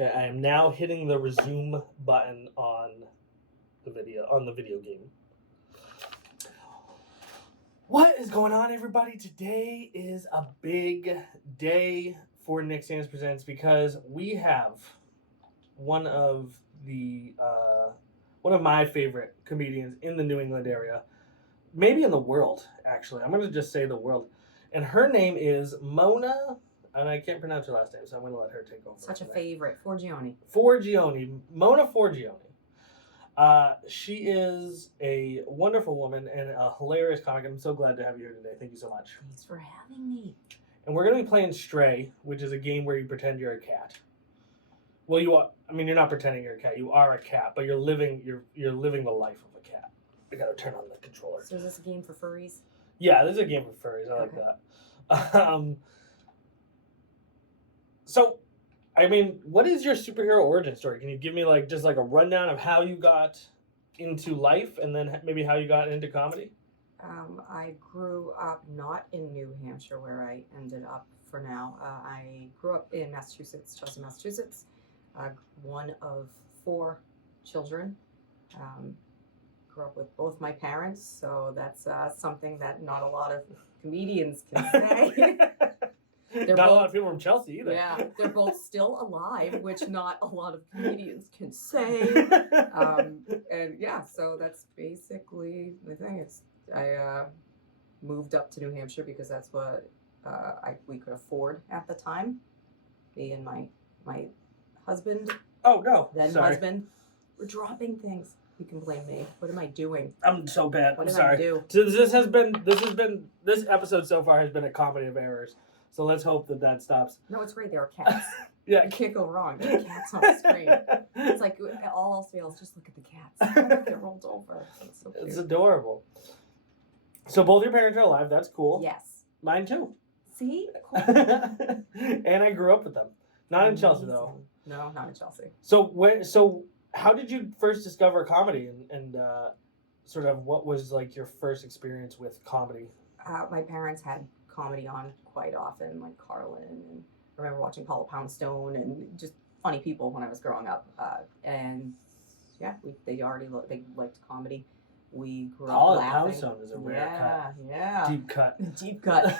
Okay, I am now hitting the resume button on the video game. What is going on, everybody? Today is a big day for Nick Sanders Presents because we have one of my favorite comedians in the New England area, maybe in the world, actually. I'm going to just say the world. And her name is Mona, and I can't pronounce her last name, so I'm going to let her take over. Such a favorite. Forgione. Mona Forgione. She is a wonderful woman and a hilarious comic. I'm so glad to have you here today. Thank you so much. Thanks for having me. And we're going to be playing Stray, which is a game where you pretend you're a cat. Well, you are. I mean, you're not pretending you're a cat. You are a cat, but you're living the life of a cat. I got to turn on the controller. So is this a game for furries? Yeah, this is a game for furries. I like that. So, I mean, what is your superhero origin story? Can you give me just a rundown of how you got into life and then maybe how you got into comedy? I grew up not in New Hampshire, where I ended up for now. I grew up in Massachusetts, Chelsea, Massachusetts. One of 4 children. Grew up with both my parents, so that's something that not a lot of comedians can say. Not a lot of people from Chelsea either. Yeah, they're both still alive, which not a lot of comedians can say. And yeah, so that's basically the thing. I moved up to New Hampshire because that's what we could afford at the time. Me and my husband. Oh no! Then sorry. husband. We're dropping things. You can blame me. What am I doing? I'm so bad. What I'm did sorry. I do? So this episode so far has been a comedy of errors. So let's hope that stops. No, it's great. There are cats. Yeah, you can't go wrong. There are cats on the screen. It's like all else fails. Just look at the cats. They're rolled over. It's so cute. It's adorable. So both your parents are alive. That's cool. Yes. Mine too. See? Cool. And I grew up with them. Not in Chelsea though. No, not in Chelsea. So how did you first discover comedy and sort of what was your first experience with comedy? My parents had comedy on quite often, like Carlin, and I remember watching Paula Poundstone and just funny people when I was growing up. And yeah, they liked comedy. We grew up Paula laughing. Poundstone is a rare cut. Yeah. Deep cut. Deep cut.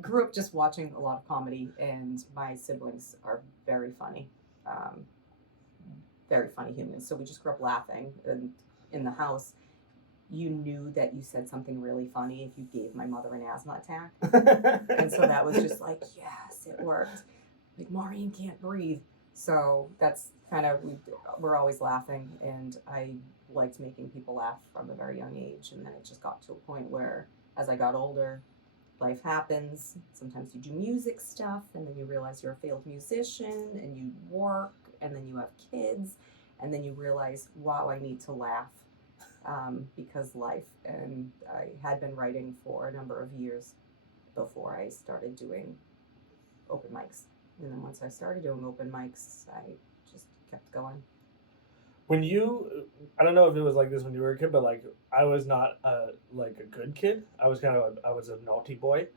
Grew up just watching a lot of comedy, and my siblings are very funny. Very funny humans. So we just grew up laughing, and in the house, you knew that you said something really funny if you gave my mother an asthma attack. And so that was just like, yes, it worked. Like, Maureen can't breathe. So that's kind of, we're always laughing, and I liked making people laugh from a very young age. And then it just got to a point where, as I got older, life happens. Sometimes you do music stuff, and then you realize you're a failed musician, and you work, and then you have kids, and then you realize, wow, I need to laugh. Because life, and I had been writing for a number of years before I started doing open mics. And then once I started doing open mics, I just kept going. I don't know if it was like this when you were a kid, but I was not a good kid. I was a naughty boy.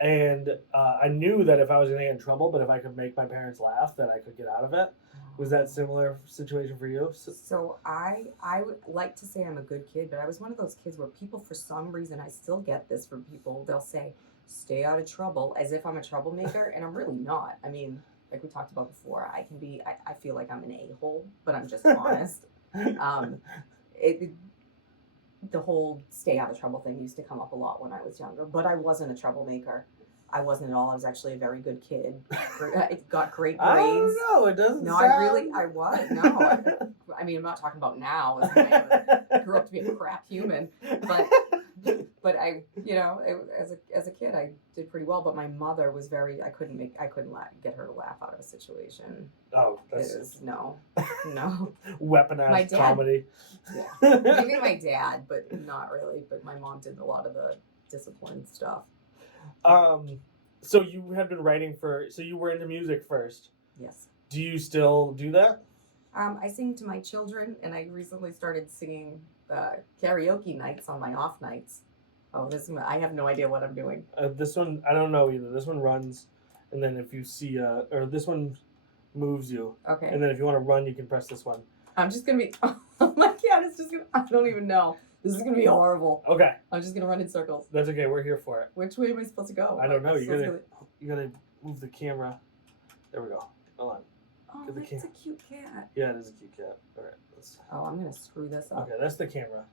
And I knew that if I was going to get in trouble, but if I could make my parents laugh, then I could get out of it. Was that a similar situation for you? So I would like to say I'm a good kid, but I was one of those kids where people, for some reason, I still get this from people. They'll say, stay out of trouble, as if I'm a troublemaker, and I'm really not. I mean, like we talked about before, I feel like I'm an a-hole, but I'm just honest. The whole stay out of trouble thing used to come up a lot when I was younger, but I wasn't a troublemaker. I wasn't at all. I was actually a very good kid. I got great grades. I don't know. It doesn't No, sound... I was. No. I mean, I'm not talking about now. I grew up to be a crap human. But I, as a kid, I did pretty well. But my mother was I couldn't get her to laugh out of a situation. Oh, that's... No. Weaponized comedy. Yeah. Maybe my dad, but not really. But my mom did a lot of the discipline stuff. So you had been writing so you were into music first. Yes. Do you still do that? I sing to my children, and I recently started singing karaoke nights on my off nights. I have no idea what I'm doing. This one, I don't know either. This one runs, and then if you see, or this one moves you. Okay. And then if you want to run, you can press this one. I'm just gonna be. Oh my cat is just gonna. I don't even know. This is gonna be horrible. Okay. I'm just gonna run in circles. That's okay. We're here for it. Which way am I supposed to go? I don't know. You gotta move the camera. There we go. Hold on. Oh, that's a cute cat. Yeah, it is a cute cat. All right. Oh, I'm gonna screw this up. Okay, that's the camera.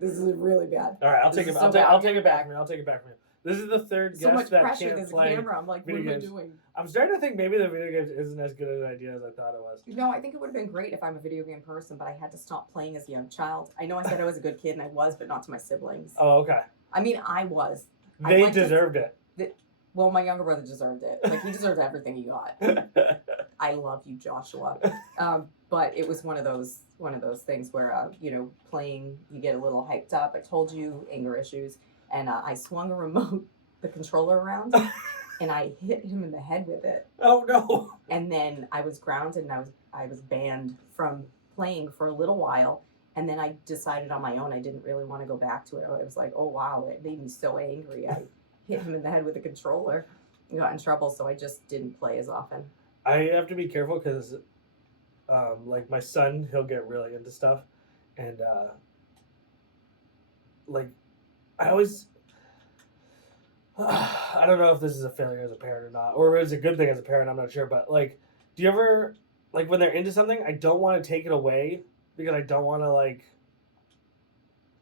This is really bad. All right, I'll take it back from you. I'll take it back from you. This is the third so guest much that pressure. can't There's play a camera. I'm like, what am I doing? I'm starting to think maybe the video games isn't as good an idea as I thought it was. No, I think it would have been great if I'm a video game person, but I had to stop playing as a young child. I know I said I was a good kid, and I was, but not to my siblings. Oh, okay. I mean, I was. They deserved it. Well, my younger brother deserved it. Like, he deserved everything he got. I love you, Joshua. But it was one of those things where, playing, you get a little hyped up. I told you, anger issues. And I swung the controller around, and I hit him in the head with it. Oh, no. And then I was grounded, and I was banned from playing for a little while. And then I decided on my own I didn't really want to go back to it. I was like, oh, wow, it made me so angry. I hit him in the head with a controller and got in trouble, so I just didn't play as often. I have to be careful because, like, my son, he'll get really into stuff. And, I always... I don't know if this is a failure as a parent or not, or it's a good thing as a parent, I'm not sure. But, like, do you ever... Like, when they're into something, I don't want to take it away because I don't want to, like,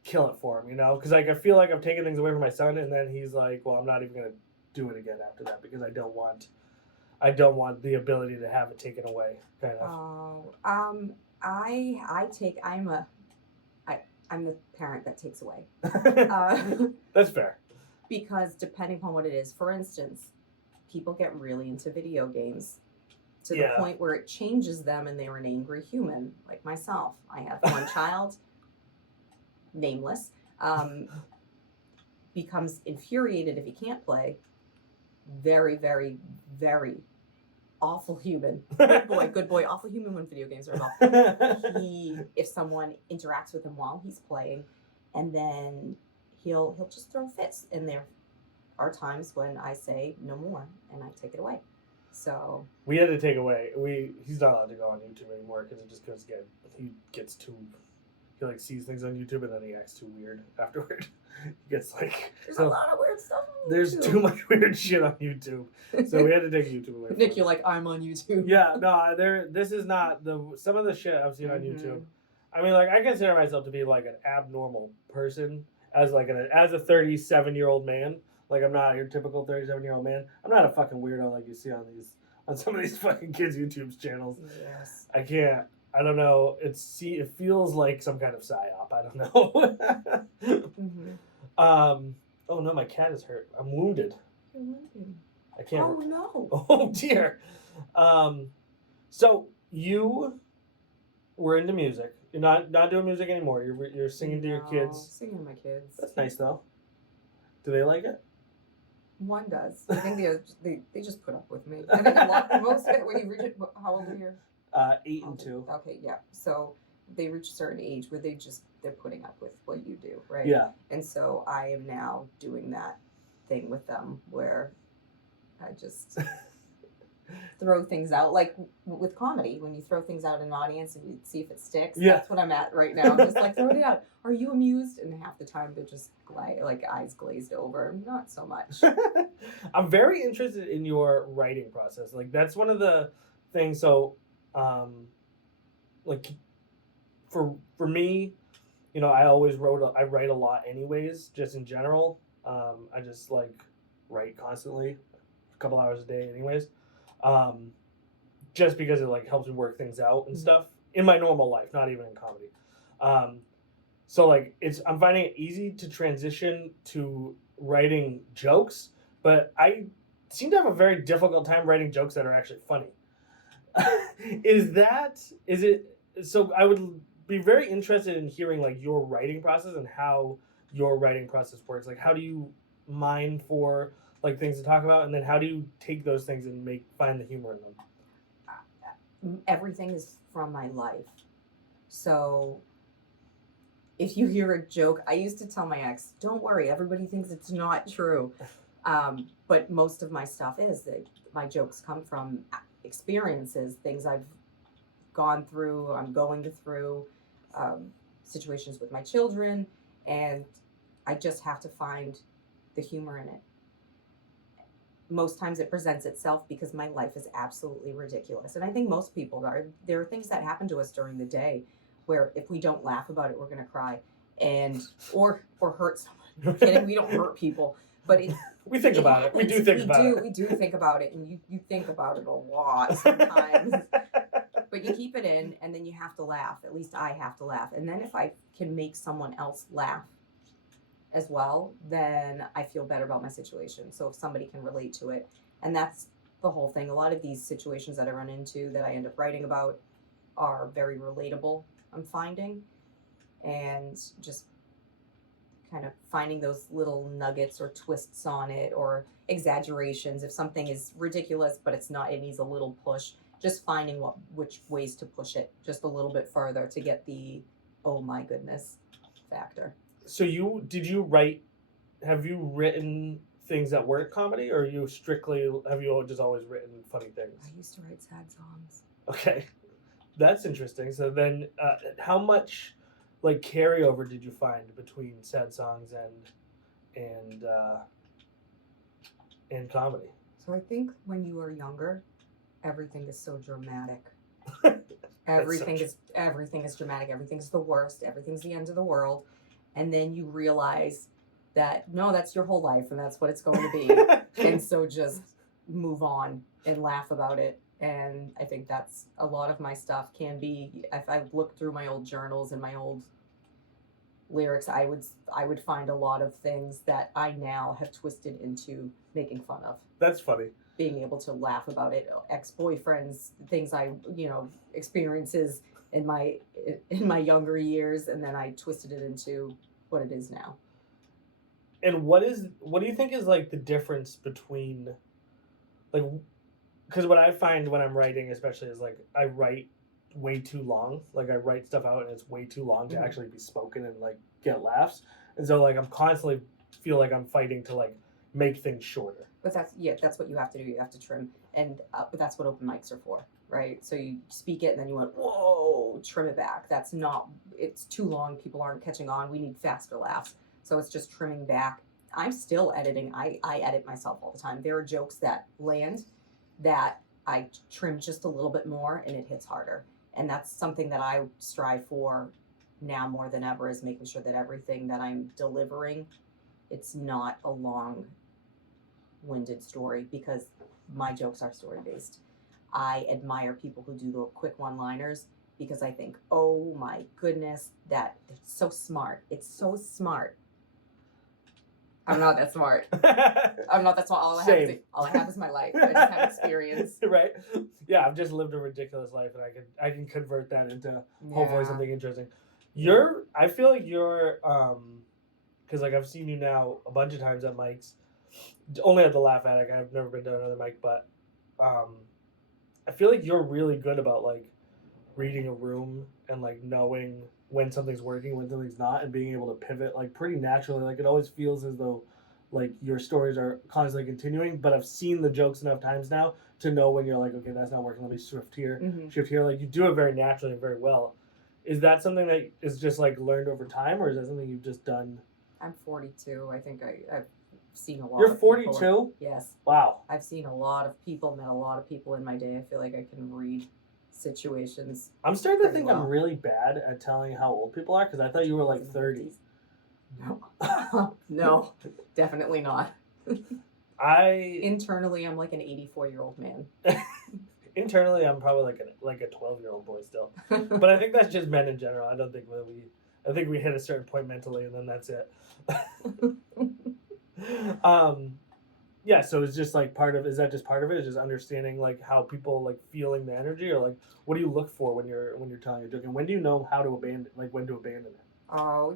kill it for him, you know? Because, like, I feel like I've taken things away from my son, and then he's like, well, I'm not even going to do it again after that because I don't want the ability to have it taken away, kind of. Oh, I'm the parent that takes away. That's fair. Because depending upon what it is, for instance, people get really into video games to the point where it changes them and they're an angry human, like myself. I have one child, nameless, becomes infuriated if he can't play. Very, very, very awful human. Good boy, awful human when video games are involved. If someone interacts with him while he's playing, and then he'll just throw fits. And there are times when I say no more, and I take it away. So we had to take away. He's not allowed to go on YouTube anymore because it just he gets too. He like sees things on YouTube and then he acts too weird afterward. He gets like there's a lot of weird stuff on YouTube. There's too much weird shit on YouTube, so we had to take YouTube away. Nick, you're like, I'm on YouTube. Yeah, no, this is not some of the shit I've seen on YouTube. I mean, like I consider myself to be like an abnormal person as a 37-year-old man. Like I'm not your typical 37-year-old man. I'm not a fucking weirdo like you see on some of these fucking kids' YouTube channels. Yes. I can't. I don't know. It feels like some kind of psyop. I don't know. Oh no, my cat is hurt. I'm wounded. You're wounded. I can't. Oh no. Oh dear. So you were into music. You're not doing music anymore. You're singing to your kids. Singing to my kids. That's nice though. Do they like it? One does. I think they just put up with me. I think a lot. Most of it when you reach it. How old are you? 8 and 2. Okay, yeah. So they reach a certain age where they're putting up with what you do, right? Yeah. And so I am now doing that thing with them where I just throw things out, like with comedy, when you throw things out in an audience and you see if it sticks. Yeah. That's what I'm at right now. I'm just like, throw it out. Are you amused? And half the time they're just like eyes glazed over. Not so much. I'm very interested in your writing process. Like that's one of the things. So, like for me, you know, I write a lot anyways, just in general. I just like write constantly, a couple hours a day anyways. Just because it like helps me work things out and stuff in my normal life, not even in comedy. So like I'm finding it easy to transition to writing jokes, but I seem to have a very difficult time writing jokes that are actually funny. So I would be very interested in hearing like your writing process and how your writing process works. Like how do you mine for like things to talk about, and then how do you take those things and find the humor in them? Everything is from my life. So if you hear a joke, I used to tell my ex, don't worry, everybody thinks it's not true. But most of my stuff is that my jokes come from experiences, things I've gone through, I'm going through, situations with my children, and I just have to find the humor in it. Most times it presents itself because my life is absolutely ridiculous. And I think most people are. There are things that happen to us during the day where if we don't laugh about it, we're going to cry and or hurt someone. I'm kidding, we don't hurt people. But we think about it. We do think about it. We do think about it, and you think about it a lot sometimes. But you keep it in, and then you have to laugh. At least I have to laugh. And then if I can make someone else laugh as well, then I feel better about my situation. So if somebody can relate to it, and that's the whole thing. A lot of these situations that I run into that I end up writing about are very relatable, I'm finding, and just kind of finding those little nuggets or twists on it or exaggerations. If something is ridiculous but it's not, it needs a little push, just finding which ways to push it just a little bit further to get the oh my goodness factor. So have you written things that weren't comedy, or have you just always written funny things? I used to write sad songs. Okay, that's interesting. So then how much like carryover did you find between sad songs and comedy? So I think when you are younger, everything is so dramatic. Everything is dramatic. Everything's the worst. Everything's the end of the world. And then you realize that no, that's your whole life, and that's what it's going to be. And so just move on and laugh about it. And I think that's a lot of my stuff can be. If I look through my old journals and my old lyrics, I would find a lot of things that I now have twisted into making fun of. That's funny. Being able to laugh about it, ex-boyfriends, things experiences in my younger years, and then I twisted it into what it is now. And what do you think is like the difference between, like, because what I find when I'm writing, especially, is like I write way too long. Like I write stuff out and it's way too long to actually be spoken and like get laughs. And so like I'm constantly feel like I'm fighting to like make things shorter. But that's what you have to do. You have to trim, and that's what open mics are for, right? So you speak it and then you went, whoa, trim it back. It's too long. People aren't catching on. We need faster laughs. So it's just trimming back. I'm still editing. I edit myself all the time. There are jokes that land that I trim just a little bit more and it hits harder. And that's something that I strive for now more than ever, is making sure that everything that I'm delivering, it's not a long-winded story, because my jokes are story-based. I admire people who do the quick one-liners, because I think, oh my goodness, that it's so smart. It's so smart. I'm not that smart. I'm not that smart. All I have is my life. I just have experience. Right? Yeah, I've just lived a ridiculous life, and I can convert that into hopefully something interesting. I feel like you're because like I've seen you now a bunch of times at mics, only at the Laugh Attic. I've never been to another mic, but I feel like you're really good about like reading a room and like knowing when something's working, when something's not, and being able to pivot like pretty naturally. Like it always feels as though like your stories are constantly continuing, but I've seen the jokes enough times now to know when you're like, okay, that's not working, let me shift here. Like you do it very naturally and very well. Is that something that is just like learned over time, or is that something you've just done? I'm 42. I think I've seen a lot. You're 42? Yes. Wow. I've seen a lot of people, met a lot of people in my day. I feel like I can read situations. I'm starting to think I'm really bad at telling how old people are, because I thought you were like 30. No. No, definitely not. Internally, I'm like an 84-year-old man. Internally, I'm probably like a 12-year-old boy still. But I think that's just men in general. I think we hit a certain point mentally, and then that's it. Yeah, so it's just like is that just part of it? Is just understanding like how people like feeling the energy, or like what do you look for when you're telling a joke, and when do you know how to abandon, like when to abandon it? Oh,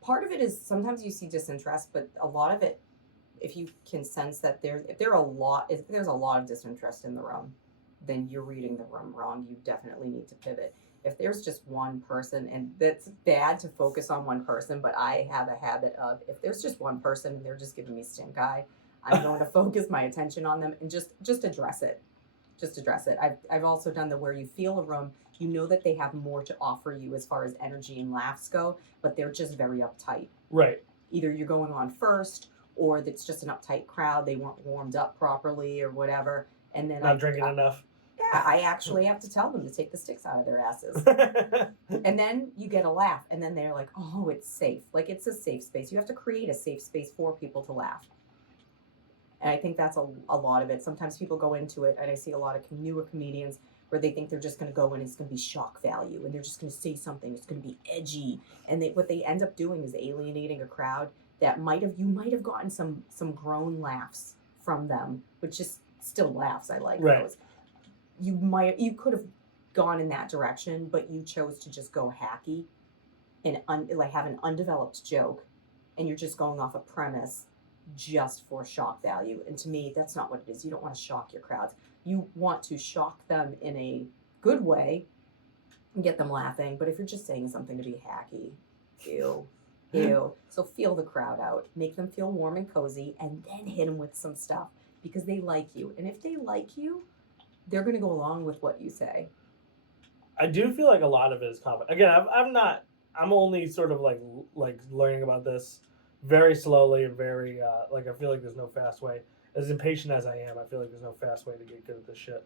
part of it is sometimes you see disinterest, but a lot of it, if you can sense that if there's a lot of disinterest in the room, then you're reading the room wrong. You definitely need to pivot. If there's just one person, and that's bad to focus on one person, but I have a habit of, if there's just one person and they're just giving me stink eye, I'm going to focus my attention on them and just address it. Just address it. I've also done the where you feel a room, you know that they have more to offer you as far as energy and laughs go, but they're just very uptight. Right. Either you're going on first, or it's just an uptight crowd. They weren't warmed up properly or whatever. And then not drinking enough. Yeah, I actually have to tell them to take the sticks out of their asses. And then you get a laugh, and then they're like, oh, it's safe. Like, it's a safe space. You have to create a safe space for people to laugh. And I think that's a lot of it. Sometimes people go into it, and I see a lot of newer comedians where they think they're just going to go in and it's going to be shock value, and they're just going to say something. It's going to be edgy. And what they end up doing is alienating a crowd that you might have gotten some groan laughs from them, which is still laughs. I like those. You could have gone in that direction, but you chose to just go hacky and like have an undeveloped joke, and you're just going off a premise just for shock value. And to me, that's not what it is. You don't want to shock your crowds. You want to shock them in a good way and get them laughing. But if you're just saying something to be hacky, ew. So feel the crowd out, make them feel warm and cozy, and then hit them with some stuff because they like you. And if they like you, they're going to go along with what you say. I do feel like a lot of it is confident. Again, I'm only sort of like learning about this very slowly and very, I feel like there's no fast way. As impatient as I am, I feel like there's no fast way to get good at this shit.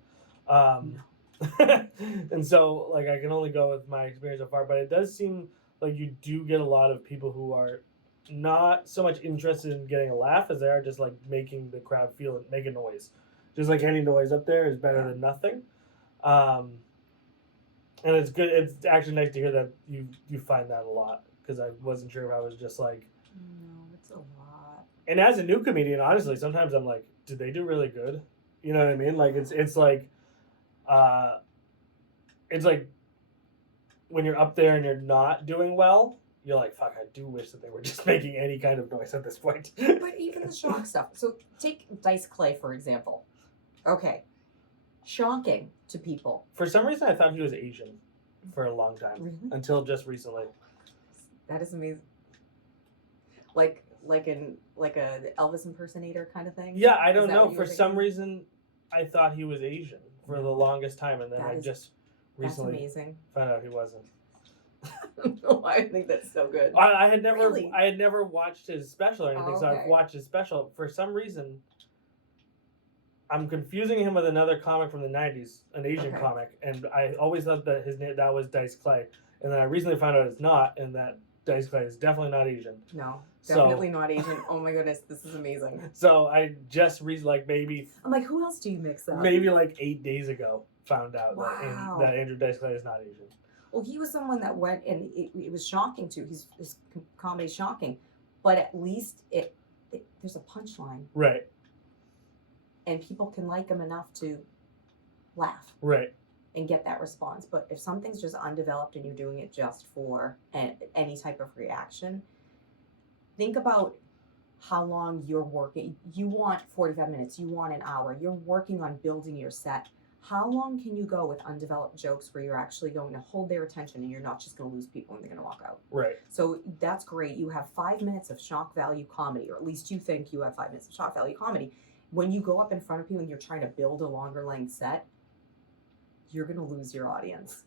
And so, like, I can only go with my experience so far, but it does seem like you do get a lot of people who are not so much interested in getting a laugh as they are just, like, making the crowd feel it, make a noise. Just like any noise up there is better than nothing. And it's good. It's actually nice to hear that you find that a lot, because I wasn't sure if I was just like... No, it's a lot. And as a new comedian, honestly, sometimes I'm like, did they do really good? You know what I mean? Like, it's like when you're up there and you're not doing well, you're like, fuck, I do wish that they were just making any kind of noise at this point. But even the shock stuff. So take Dice Clay, for example. Okay. Shocking to people. For some reason, I thought he was Asian for a long time. Really? Until just recently. That is amazing. Like a Elvis impersonator kind of thing? Yeah, I don't know. For some reason, I thought he was Asian for the longest time, and then I just recently found out he wasn't. No, I think that's so good. I had never watched his special or anything, so I've watched his special. For some reason, I'm confusing him with another comic from the 90s, an Asian comic, and I always thought that his name that was Dice Clay, and then I recently found out it's not, and that Dice Clay is definitely not Asian. No, definitely not Asian. Oh my goodness, this is amazing. So I just maybe... I'm like, who else do you mix up? Maybe like 8 days ago found out that Andrew Dice Clay is not Asian. Well, he was someone that went, and it was shocking too. His comedy's shocking, but at least there's a punchline. Right. And people can like him enough to laugh. Right. And get that response. But if something's just undeveloped and you're doing it just for any type of reaction, think about how long you're working. You want 45 minutes. You want an hour. You're working on building your set. How long can you go with undeveloped jokes where you're actually going to hold their attention and you're not just going to lose people and they're going to walk out? Right. So that's great. You have 5 minutes of shock value comedy, or at least you think you have 5 minutes of shock value comedy. When you go up in front of people and you're trying to build a longer length set, you're going to lose your audience.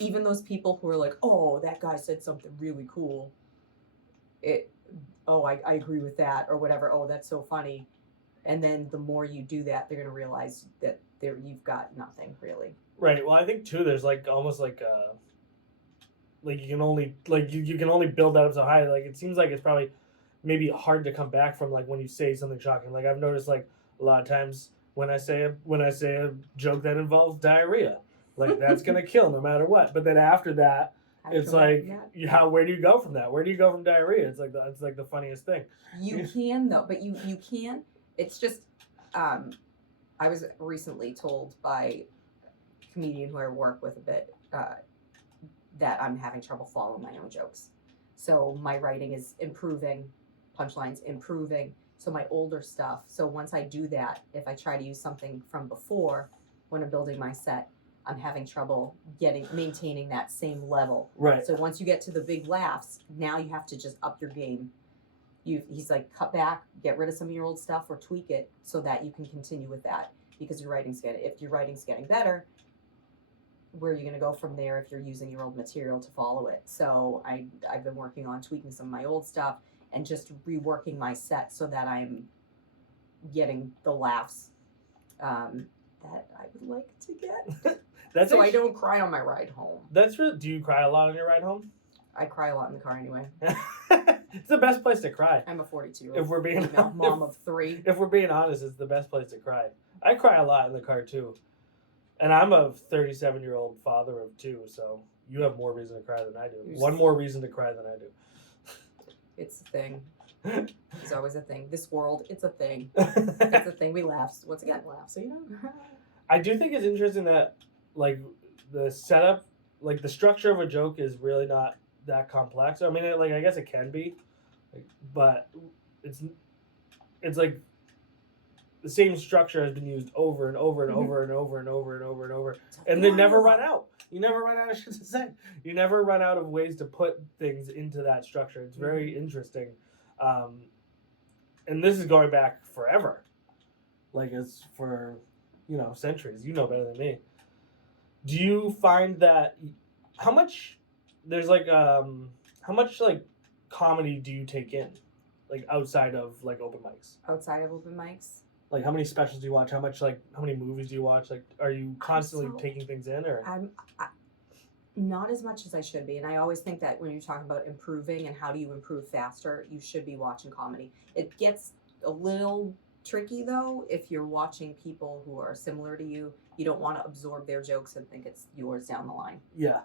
Even those people who are like, oh, that guy said something really cool. I agree with that, or whatever. Oh, that's so funny. And then the more you do that, they're going to realize that you've got nothing really. Right. Well, I think too, there's like almost like you can only you can only build that up so high. Like, it seems like it's probably maybe hard to come back from, like, when you say something shocking. Like, I've noticed, like, a lot of times when I say a joke that involves diarrhea, like, that's gonna kill no matter what. But then after that, it's like, where do you go from that? Where do you go from diarrhea? It's like the funniest thing. You can though, but you can. It's just, I was recently told by a comedian who I work with a bit that I'm having trouble following my own jokes. So my writing is improving, punchlines improving. So my older stuff. So once I do that, if I try to use something from before when I'm building my set, I'm having trouble maintaining that same level. Right. So once you get to the big laughs, now you have to just up your game He's like, cut back, get rid of some of your old stuff or tweak it so that you can continue with that because if your writing's getting better, where are you going to go from there if you're using your old material to follow it? So I've been working on tweaking some of my old stuff and just reworking my set so that I'm getting the laughs that I would like to get. So I don't cry on my ride home. That's really. Do you cry a lot on your ride home? I cry a lot in the car anyway. It's the best place to cry. I'm a 42-year-old if we're being mom of 3. If we're being honest, it's the best place to cry. I cry a lot in the car too, and I'm a 37-year-old father of 2, so you have more reason to cry than I do. One more reason to cry than I do. It's a thing. It's always a thing. This world, it's a thing. It's a thing. We laugh. Once again, laugh. So, I do think it's interesting that, like, the setup, like, the structure of a joke is really not that complex. I mean, I guess it can be, but it's like the same structure has been used over and over and over and over and over and over and over, and they never run out. You never run out of shit to say. You never run out of ways to put things into that structure. It's very interesting. And this is going back forever. Like, it's for, centuries. You know better than me. Do you find that, how much comedy do you take in? Like, outside of, like, open mics? Outside of open mics? Like, how many specials do you watch? How many movies do you watch? Like, are you constantly taking things in, or? Not as much as I should be. And I always think that when you're talking about improving and how do you improve faster, you should be watching comedy. It gets a little tricky, though, if you're watching people who are similar to you. You don't want to absorb their jokes and think it's yours down the line. Yeah.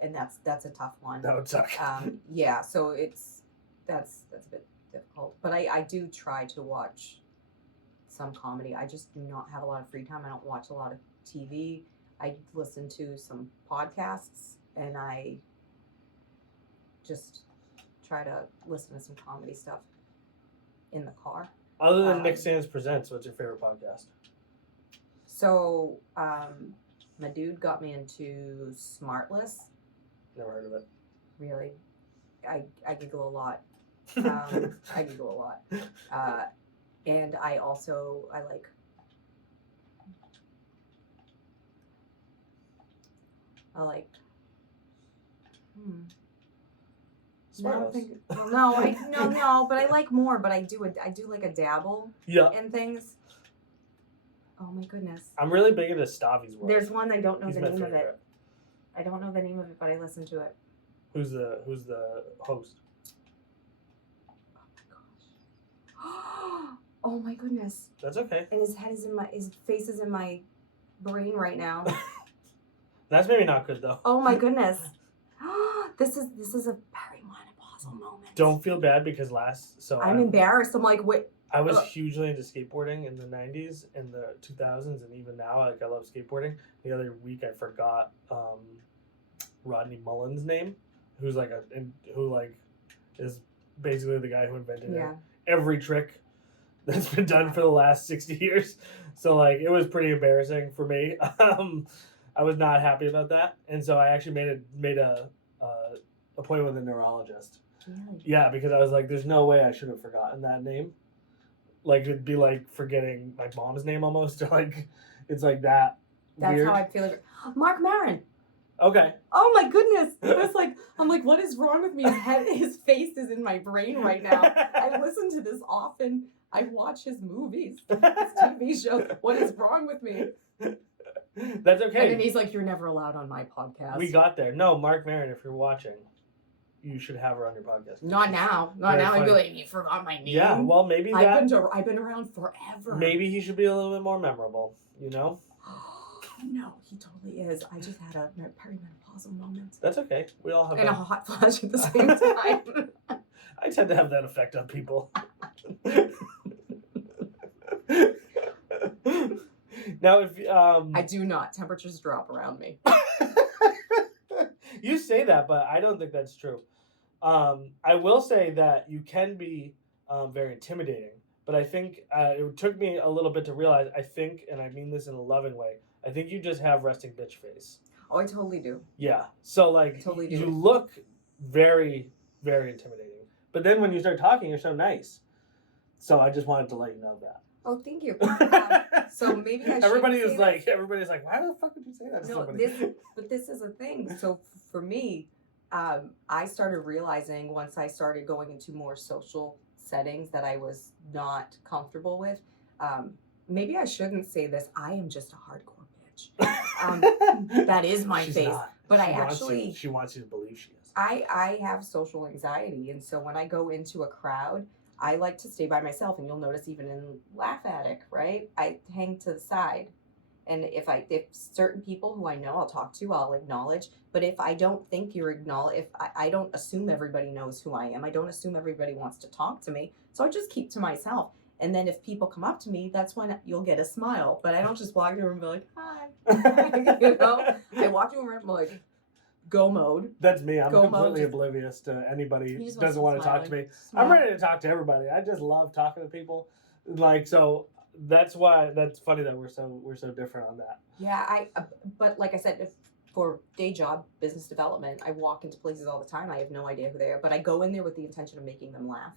And that's a tough one. That would suck. Yeah, so that's a bit difficult. But I do try to watch some comedy. I just do not have a lot of free time. I don't watch a lot of TV. I listen to some podcasts, and I just try to listen to some comedy stuff in the car. Other than Nick Sands Presents, what's your favorite podcast? So, my dude got me into Smartless. Never heard of it. Really? I giggle a lot. I giggle a lot. And I like... No, but I like more. But I do like a dabble in things. Oh my goodness! I'm really big into Stavi's world. There's one I don't know the name of it. I don't know the name of it, but I listen to it. Who's the host? Oh my goodness! That's okay. And his face is in my brain right now. That's maybe not good though. Oh my goodness! This is a very menopausal moment. Don't feel bad because I'm embarrassed. I'm like, wait. I was hugely into skateboarding in the 90s and the 2000s, and even now, like, I love skateboarding. The other week, I forgot Rodney Mullen's name, who is basically the guy who invented every trick that's been done for the last 60 years. So, like, it was pretty embarrassing for me. I was not happy about that, and so I actually made a appointment with a neurologist. Really? Yeah, because I was like, there's no way I should have forgotten that name. Like, it'd be like forgetting my mom's name almost, or like, it's like that. That's weird. How I feel. Mark Maron. Okay. Oh my goodness! I'm like, what is wrong with me? His face is in my brain right now. I listen to this often. I watch his movies, his TV shows. What is wrong with me? That's okay. And then he's like, "You're never allowed on my podcast." We got there. No, Mark Maron, if you're watching, you should have her on your podcast. Not now. I'd be like, you forgot my name. Yeah, well, maybe I've been around forever. Maybe he should be a little bit more memorable, No, he totally is. I just had a perimenopausal moment. That's okay. We all have and a hot flash at the same time. I tend to have that effect on people. Now, if I do not. Temperatures drop around me. You say that, but I don't think that's true. I will say that you can be very intimidating, but I think it took me a little bit to realize, I think, and I mean this in a loving way, I think you just have resting bitch face. Oh, I totally do. Yeah. So, like, totally do. You look very, very intimidating, But then when you start talking, you're so nice. So I just wanted to let you know that. Oh, thank you. So maybe I should. Everybody's like, why the fuck would you say that to No, somebody? this is a thing. So for me, I started realizing once I started going into more social settings that I was not comfortable with. Maybe I shouldn't say this. I am just a hardcore bitch. That is my She's face. not. But She wants you to believe she is. I have social anxiety, and so when I go into a crowd, I like to stay by myself, and you'll notice even in Laugh Attic, right? I hang to the side. And if certain people who I know I'll talk to, I'll acknowledge. But if I don't think you're if I don't assume everybody knows who I am, I don't assume everybody wants to talk to me. So I just keep to myself. And then if people come up to me, that's when you'll get a smile. But I don't just walk in the room and be like, hi. You know? I walk in the room and I'm like, go mode. That's me. I'm completely oblivious to anybody who doesn't want to talk to me. I'm ready to talk to everybody. I just love talking to people. Like, so that's why that's funny that we're so different on that. Yeah, but like I said, for day job, business development, I walk into places all the time. I have no idea who they are, but I go in there with the intention of making them laugh.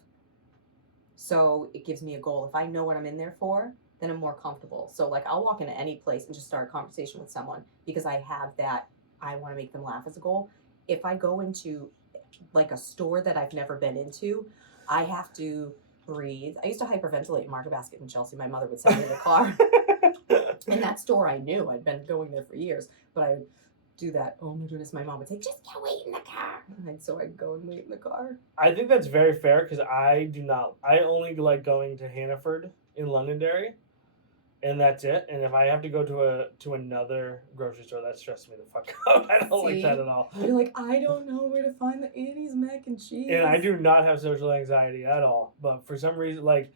So it gives me a goal. If I know what I'm in there for, then I'm more comfortable. So like I'll walk into any place and just start a conversation with someone because I have that I want to make them laugh as a goal. If I go into like a store that I've never been into, I have to breathe. I used to hyperventilate in Market Basket in Chelsea. My mother would send me in the car. In that store I knew. I'd been going there for years. But I would do that. Oh my goodness, my mom would say, just go wait in the car. And so I'd go and wait in the car. I think that's very fair because I only like going to Hannaford in Londonderry. And that's it. And if I have to go to another grocery store, that stresses me the fuck out. I don't like that at all. You're like, I don't know where to find the Annie's mac and cheese. And I do not have social anxiety at all. But for some reason, like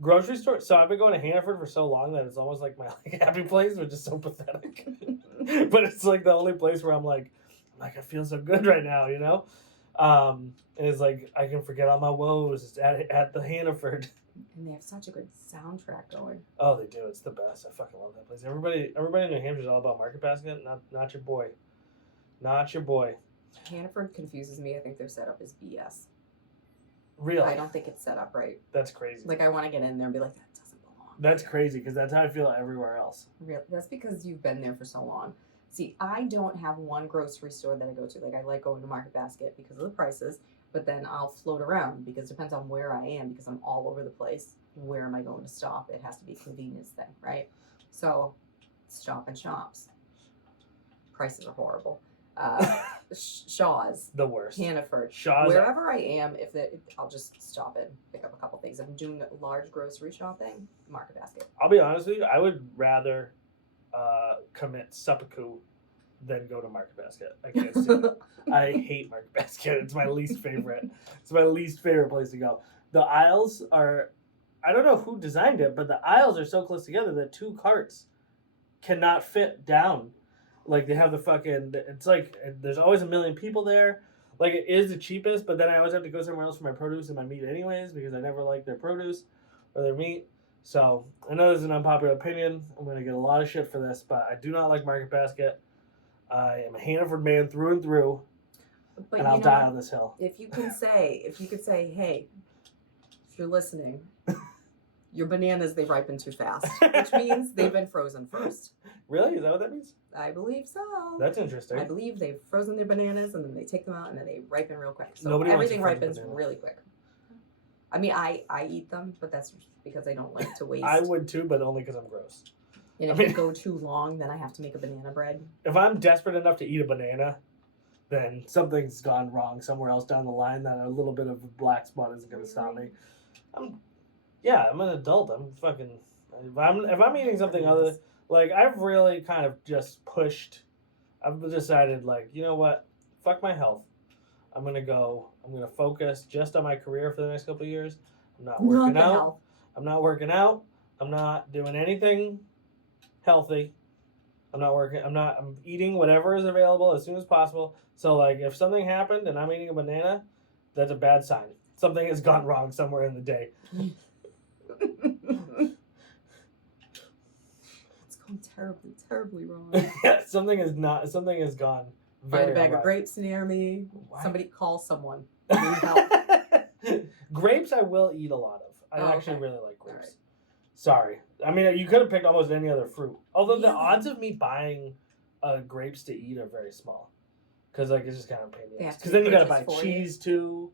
grocery store. So I've been going to Hannaford for so long that it's almost like my happy place, which is so pathetic. But it's like the only place where I'm like I feel so good right now, you know. And it's like I can forget all my woes at the Hannaford. And they have such a good soundtrack going. Oh, they do. It's the best. I fucking love that place. Everybody in New Hampshire is all about Market Basket. Not your boy. Not your boy. Hannaford confuses me. I think their setup is BS. Really? I don't think it's set up right. That's crazy. Like I want to get in there and be like, that doesn't belong. That's crazy because that's how I feel everywhere else. Really? That's because you've been there for so long. See, I don't have one grocery store that I go to. Like I like going to Market Basket because of the prices. But then I'll float around because it depends on where I am because I'm all over the place. Where am I going to stop? It has to be a convenience thing, right? So, Stop and Shops. Prices are horrible. Shaw's. The worst. Hannaford. Shaw's. Wherever I am, I'll just stop and pick up a couple things. If I'm doing large grocery shopping, Market Basket. I'll be honest with you. I would rather commit seppuku than go to Market Basket. I can't stand it. I hate Market Basket. It's my least favorite. It's my least favorite place to go. The aisles are, I don't know who designed it, but the aisles are so close together that two carts cannot fit down. Like they have the fucking, it's like, there's always a million people there. Like it is the cheapest, but then I always have to go somewhere else for my produce and my meat anyways because I never like their produce or their meat. So I know this is an unpopular opinion. I'm going to get a lot of shit for this, but I do not like Market Basket. I am a Hannaford man through and through, but and I'll die on this hill. If you could say, hey, if you're listening, your bananas, they ripen too fast, which means they've been frozen first. Really? Is that what that means? I believe so. That's interesting. I believe they've frozen their bananas, and then they take them out, and then they ripen real quick. So Nobody everything wants to ripens really quick. I mean, I eat them, but that's because I don't like to waste. I would too, but only because I'm gross. And if they go too long, then I have to make a banana bread. If I'm desperate enough to eat a banana, then something's gone wrong somewhere else down the line that a little bit of a black spot isn't going to stop me. I'm an adult. I'm fucking. If I'm eating something other, like I've really kind of just pushed. I've decided like, you know what, fuck my health. I'm gonna focus just on my career for the next couple of years. I'm not working out. I'm not working out. I'm not doing anything healthy. I'm eating whatever is available as soon as possible. So like if something happened and I'm eating a banana, that's a bad sign. Something has gone wrong somewhere in the day. It's gone terribly, terribly wrong. Yeah, something has gone very Find a bag wrong. of grapes near me. Why? Somebody call someone. I need help. Grapes I will eat a lot of. I Oh, actually okay. really like grapes. Alright. Sorry. I mean, you could have picked almost any other fruit. Although the Really? odds of me buying grapes to eat are very small. Because, like, it's just kind of a pain in the They ass. have to Because be then you got to buy purchased for you? cheese, too.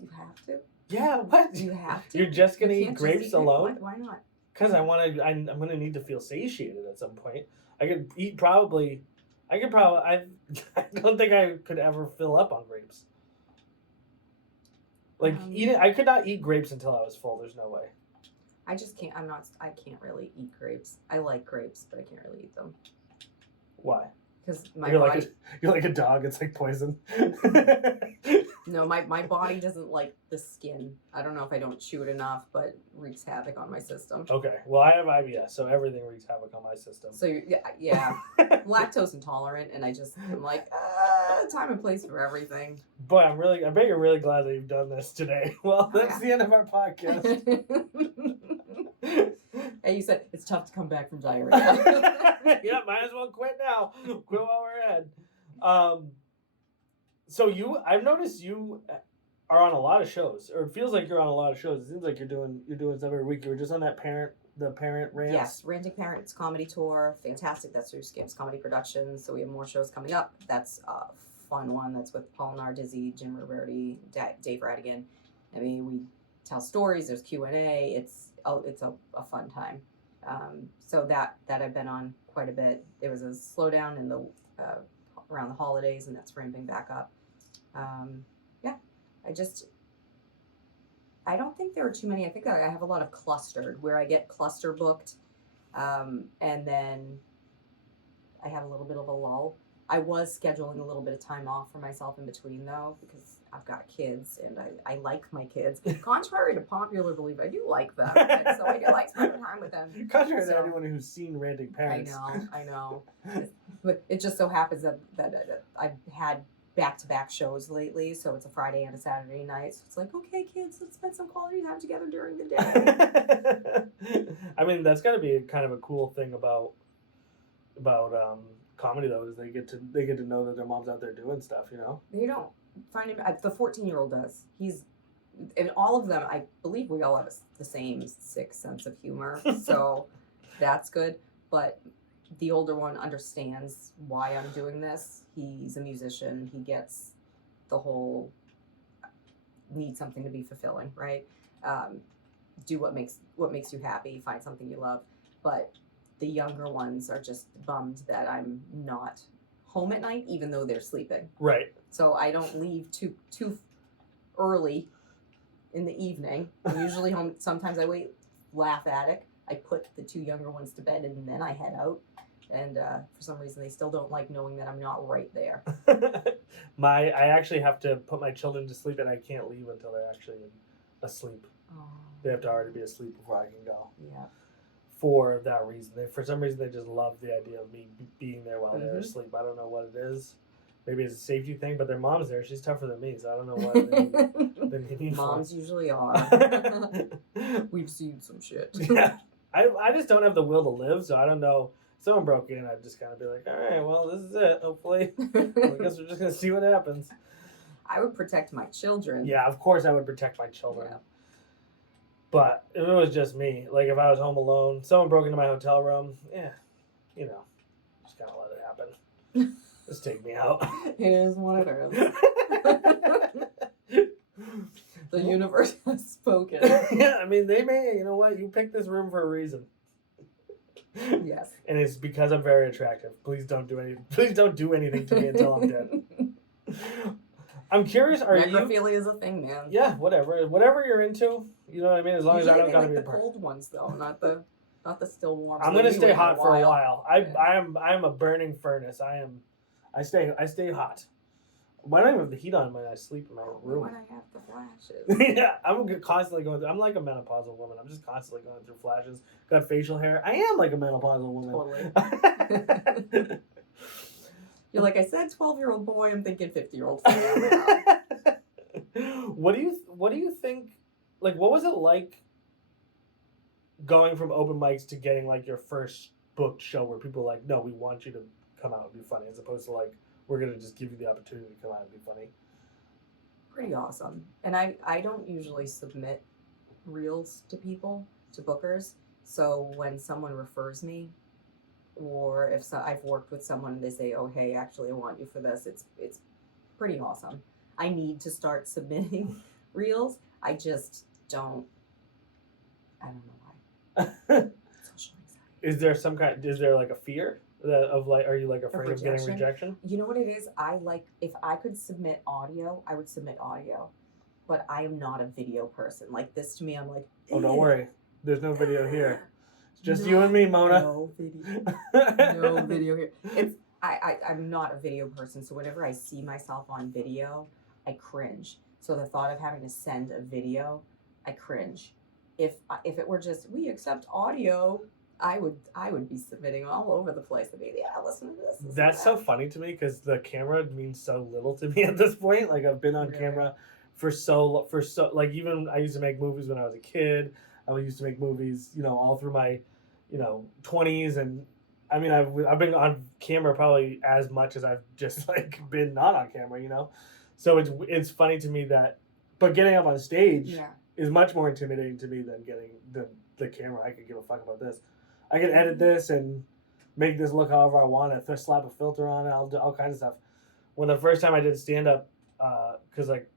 You have to? Yeah, what? You have to? You're just going to You eat can't just grapes eat grapes? alone? Why not? Because I'm going to need to feel satiated at some point. I could eat probably... I don't think I could ever fill up on grapes. Like, I could not eat grapes until I was full. There's no way. I just can't. I can't really eat grapes. I like grapes, but I can't really eat them. Why? Because my You're body. You're like a dog. It's like poison. No, my body doesn't like the skin. I don't know if I don't chew it enough, but it wreaks havoc on my system. Okay. Well, I have IBS, so everything wreaks havoc on my system. So yeah, lactose intolerant, and I'm like, time and place for everything. Boy, I bet you're really glad that you've done this today. Well, that's the end of our podcast. Hey, you said it's tough to come back from diarrhea. Yeah, might as well quit now. Quit while we're ahead. So I've noticed you are on a lot of shows, or it feels like you're on a lot of shows. It seems like you're doing stuff every week. You were just on the parent rant. Yes, Ranting Parents Comedy Tour, fantastic. That's through Skips Comedy Productions. So we have more shows coming up. That's a fun one. That's with Paul Nardizzi, Jim Roberti, Dave Radigan. I mean, we tell stories. There's Q&A. It's a fun time. So that I've been on quite a bit. There was a slowdown in the around the holidays, and that's ramping back up. I don't think there are too many. I think I have a lot of clustered, where I get cluster booked, and then I have a little bit of a lull. I was scheduling a little bit of time off for myself in between, though, because I've got kids, and I like my kids. Contrary to popular belief, I do like them, and so I do like spending time with them. Contrary to anyone who's seen Ranting Parents. I know. But it just so happens that I've had back-to-back shows lately, so it's a Friday and a Saturday night. So it's like, okay, kids, let's spend some quality time together during the day. I mean, that's got to be kind of a cool thing about comedy, though, is they get to know that their mom's out there doing stuff. You know, they don't find him. The 14-year-old does. And all of them, I believe we all have the same sick sense of humor, so that's good. But the older one understands why I'm doing this. He's a musician. He gets the whole need something to be fulfilling, right? Do what makes you happy. Find something you love. But the younger ones are just bummed that I'm not home at night, even though they're sleeping. Right. So I don't leave too early in the evening. I'm usually home. Sometimes I wait, laugh at it. I put the two younger ones to bed, and then I head out. And for some reason, they still don't like knowing that I'm not right there. I actually have to put my children to sleep, and I can't leave until they're actually asleep. Oh. They have to already be asleep before I can go. Yeah. For that reason, for some reason, they just love the idea of me being there while they're asleep. I don't know what it is. Maybe it's a safety thing, but their mom's there. She's tougher than me, so I don't know what they need. Moms usually are. We've seen some shit. Yeah. I just don't have the will to live, so I don't know. If someone broke in, I'd just kind of be like, all right, well, this is it. Hopefully. I guess we're just going to see what happens. I would protect my children. Yeah, of course I would protect my children. Yeah. But if it was just me, like if I was home alone, someone broke into my hotel room, just kind of let it happen. Just take me out. It is what it is. The universe has spoken. Yeah, I mean, they may, you know what, you picked this room for a reason. Yes. And it's because I'm very attractive. Please don't do anything to me until I'm dead. I'm curious, necrophilia is a thing, man. Yeah, whatever you're into, you know what I mean, as long as I don't gotta be the cold ones though, not the still warm. I'm gonna stay hot for a while. I am a burning furnace. I stay hot. Why don't I have the heat on when I sleep in my room? When I have the flashes. Yeah, I'm constantly going through. I'm like a menopausal woman. I'm just constantly going through flashes. Got facial hair. I am like a menopausal woman. Totally. You're like, I said 12-year-old boy, I'm thinking 50-year-old female. What do you think, like, what was it like going from open mics to getting like your first booked show where people are like, no, we want you to come out and be funny, as opposed to like, we're gonna just give you the opportunity to come out and be funny? pretty awesome. And I don't usually submit reels to people, to bookers. So when someone refers me, or if I've worked with someone and they say, "Oh, hey, actually, I want you for this," it's pretty awesome. I need to start submitting reels. I just don't. I don't know why. Social anxiety. Is there like a fear of like, are you like afraid of getting rejection? You know what it is? I like, if I could submit audio, I would submit audio. But I am not a video person. Like this to me, I'm like, oh, don't worry. There's no video here. It's just you and me, Mona. No video. No video here. I'm not a video person, so whenever I see myself on video, I cringe. So the thought of having to send a video, I cringe. If it were just, we accept audio, I would be submitting all over the place. I'd be, yeah, listen to this. That's so funny to me because the camera means so little to me at this point. Like I've been on camera for so like, even I used to make movies when I was a kid. I used to make movies, all through my, 20s, and I mean I've been on camera probably as much as I've just like been not on camera. So it's funny to me that, but getting up on stage is much more intimidating to me than getting the camera. I could give a fuck about this. I can edit this and make this look however I want it. Slap a filter on it. I'll do all kinds of stuff. When the first time I did stand up, because like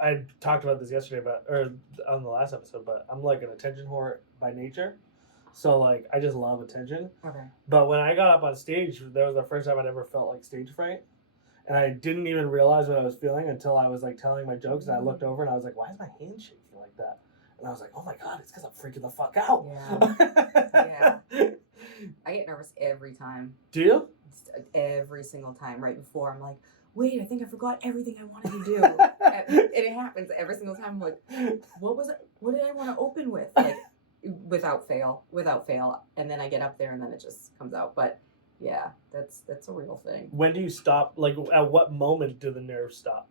I talked about this yesterday, or on the last episode, but I'm like an attention whore by nature. So like I just love attention. Okay. But when I got up on stage, that was the first time I'd ever felt like stage fright. And I didn't even realize what I was feeling until I was like telling my jokes, and I looked over and I was like, why is my hand shaking like that? And I was like, oh my God, it's because I'm freaking the fuck out. Yeah. I get nervous every time. Do you? Every single time. Right before, I'm like, wait, I think I forgot everything I wanted to do. And it happens every single time. I'm like, what was it? What did I want to open with? Like, without fail. And then I get up there and then it just comes out. But yeah, that's a real thing. When do you stop? Like, at what moment do the nerves stop?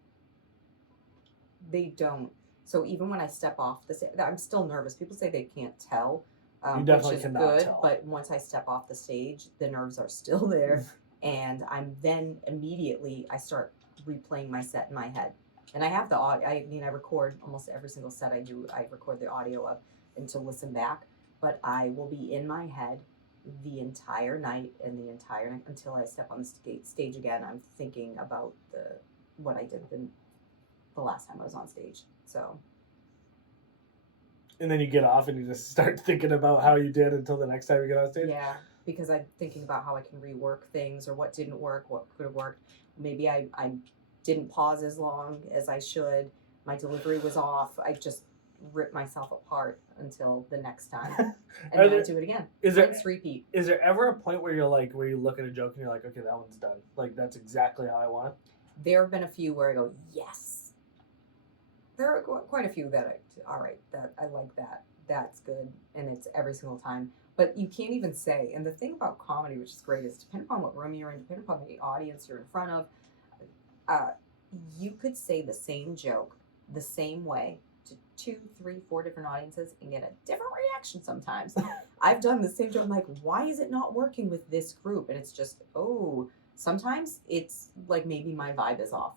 They don't. So even when I step off the stage, I'm still nervous. People say they can't tell, you definitely which is cannot good. tell. But once I step off the stage, the nerves are still there, and I'm then immediately I start replaying my set in my head. And I have the audio. I mean, I record almost every single set I do. I record the audio of and to listen back. But I will be in my head the entire night and the entire night until I step on the stage again. I'm thinking about what I did the last time I was on stage. So. And then you get off and you just start thinking about how you did until the next time you get on stage? Yeah, because I'm thinking about how I can rework things or what didn't work, what could have worked. Maybe I didn't pause as long as I should. My delivery was off. I just ripped myself apart until the next time. And then I do it again. Rinse, repeat. Is there ever a point where you're like, where you look at a joke and you're like, okay, that one's done. Like, that's exactly how I want it? There have been a few where I go, yes. There are quite a few that all right, that I like that. That's good. And it's every single time. But you can't even say. And the thing about comedy, which is great, is depending upon what room you're in, depending upon the audience you're in front of, you could say the same joke the same way to 2, 3, 4 different audiences and get a different reaction sometimes. I've done the same joke. I'm like, why is it not working with this group? And it's just, sometimes it's like maybe my vibe is off.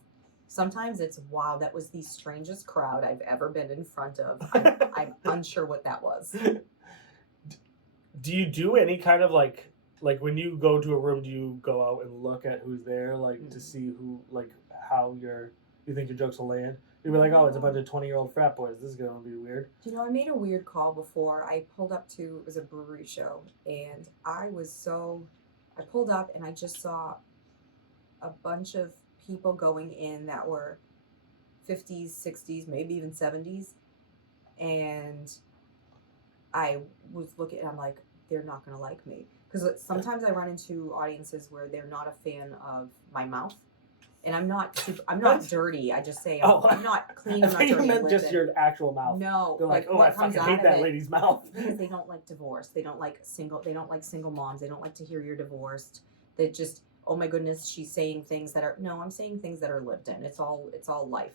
Sometimes it's, wow, that was the strangest crowd I've ever been in front of. I'm unsure what that was. Do you do any kind of like when you go to a room, do you go out and look at who's there, like to see who, like how you think your jokes will land? You'd be like, oh, it's a bunch of 20-year-old frat boys. This is going to be weird. I made a weird call before. I pulled up to, it was a brewery show, and I pulled up and I just saw a bunch of people going in that were 50s, 60s, maybe even 70s. And I was looking and I'm like, they're not going to like me. Because sometimes I run into audiences where they're not a fan of my mouth. And I'm not dirty. I just say I'm not clean. I'm not dirty. You meant just your actual mouth. No, they're like, I fucking hate that lady's mouth. Because they don't like divorce. They don't like single moms. They don't like to hear you're divorced. They just, oh my goodness, she's saying things that are, no, I'm saying things that are lived in. It's all life.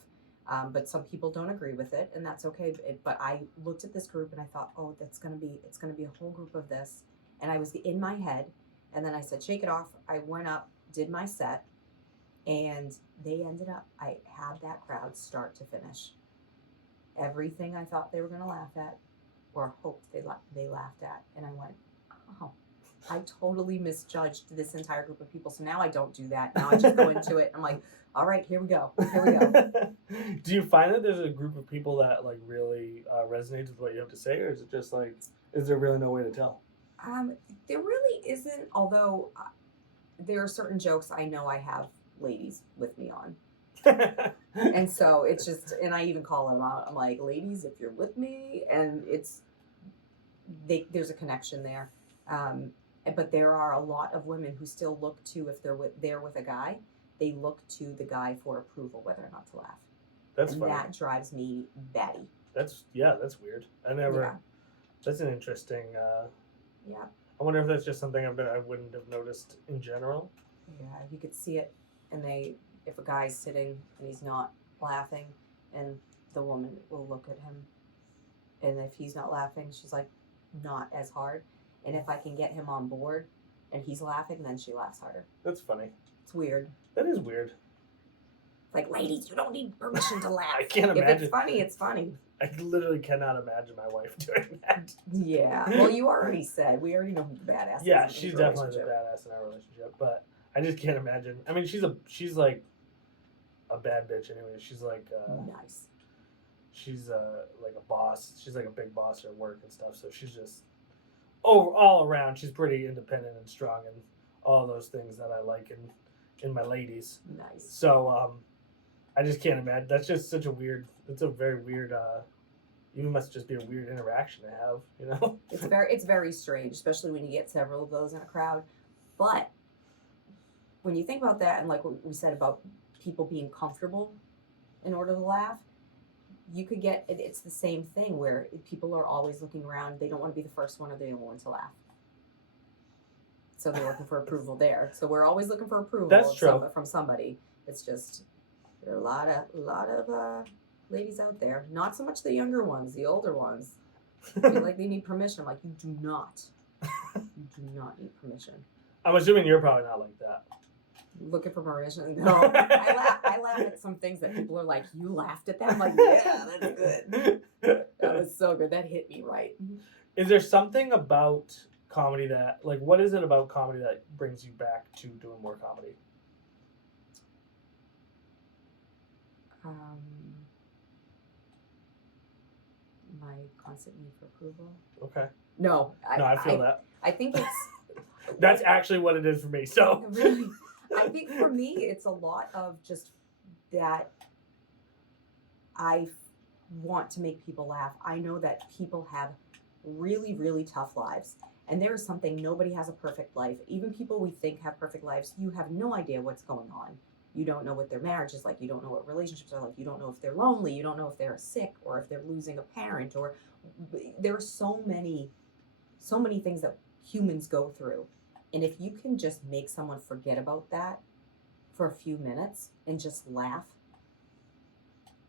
But some people don't agree with it, and that's okay. But I looked at this group and I thought, oh, it's gonna be a whole group of this. And I was in my head, and then I said, shake it off. I went up, did my set, And they ended up, I had that crowd start to finish. Everything I thought they were going to laugh at or hoped they laughed at. And I went, oh, I totally misjudged this entire group of people. So now I don't do that. Now I just go into it. I'm like, all right, here we go. Here we go. Do you find that there's a group of people that like really resonates with what you have to say, or is it just like, is there really no way to tell? There really isn't, although there are certain jokes I know I have ladies with me on. And so it's just, and I even call them out. I'm like, ladies, if you're with me, and there's a connection there. But there are a lot of women who still look to, if they're there with a guy, they look to the guy for approval, whether or not to laugh. That's funny. That drives me batty. That's weird. That's an interesting, yeah. I wonder if that's just something I wouldn't have noticed in general. Yeah, you could see it, and if a guy's sitting and he's not laughing, and the woman will look at him, and if he's not laughing, she's like, not as hard. And if I can get him on board and he's laughing, then she laughs harder. That's funny. It's weird. That is weird. Like, ladies, you don't need permission to laugh. I can't imagine. If it's funny, it's funny. I literally cannot imagine my wife doing that. Yeah. Well, you already said. We already know who the badass is. Yeah, she's definitely the badass in our relationship. But I just can't imagine. I mean, she's like a bad bitch anyway. She's like nice. She's like a boss. She's like a big boss at work and stuff. So she's just all around. She's pretty independent and strong and all those things that I like in my ladies. Nice. So I just can't imagine. That's just such a weird. It's a very weird. You must just be a weird interaction to have. You know. It's very strange, especially when you get several of those in a crowd. But when you think about that, and like what we said about people being comfortable in order to laugh, you could get it's the same thing where people are always looking around. They don't want to be the first one or the only one to laugh. So they're looking for approval there. So we're always looking for approval. That's true. From somebody. It's just there are a lot of ladies out there. Not so much the younger ones, the older ones. Feel like they need permission. I'm like, you do not. You do not need permission. I'm assuming you're probably not like that. Looking for permission? No. I laugh at some things that people are like, you laughed at that? I'm like, yeah, that's good. That was so good. That hit me right. Is there something about comedy that, like, what is it about comedy that brings you back to doing more comedy? My constant need for approval. Okay. No, I feel that. I think it's... That's actually what it is for me, so... Really? I think for me, it's a lot of just that I want to make people laugh. I know that people have really, really tough lives. And there is something, nobody has a perfect life. Even people we think have perfect lives, you have no idea what's going on. You don't know what their marriage is like. You don't know what relationships are like. You don't know if they're lonely. You don't know if they're sick or if they're losing a parent. Or there are so many things that humans go through. And if you can just make someone forget about that for a few minutes and just laugh,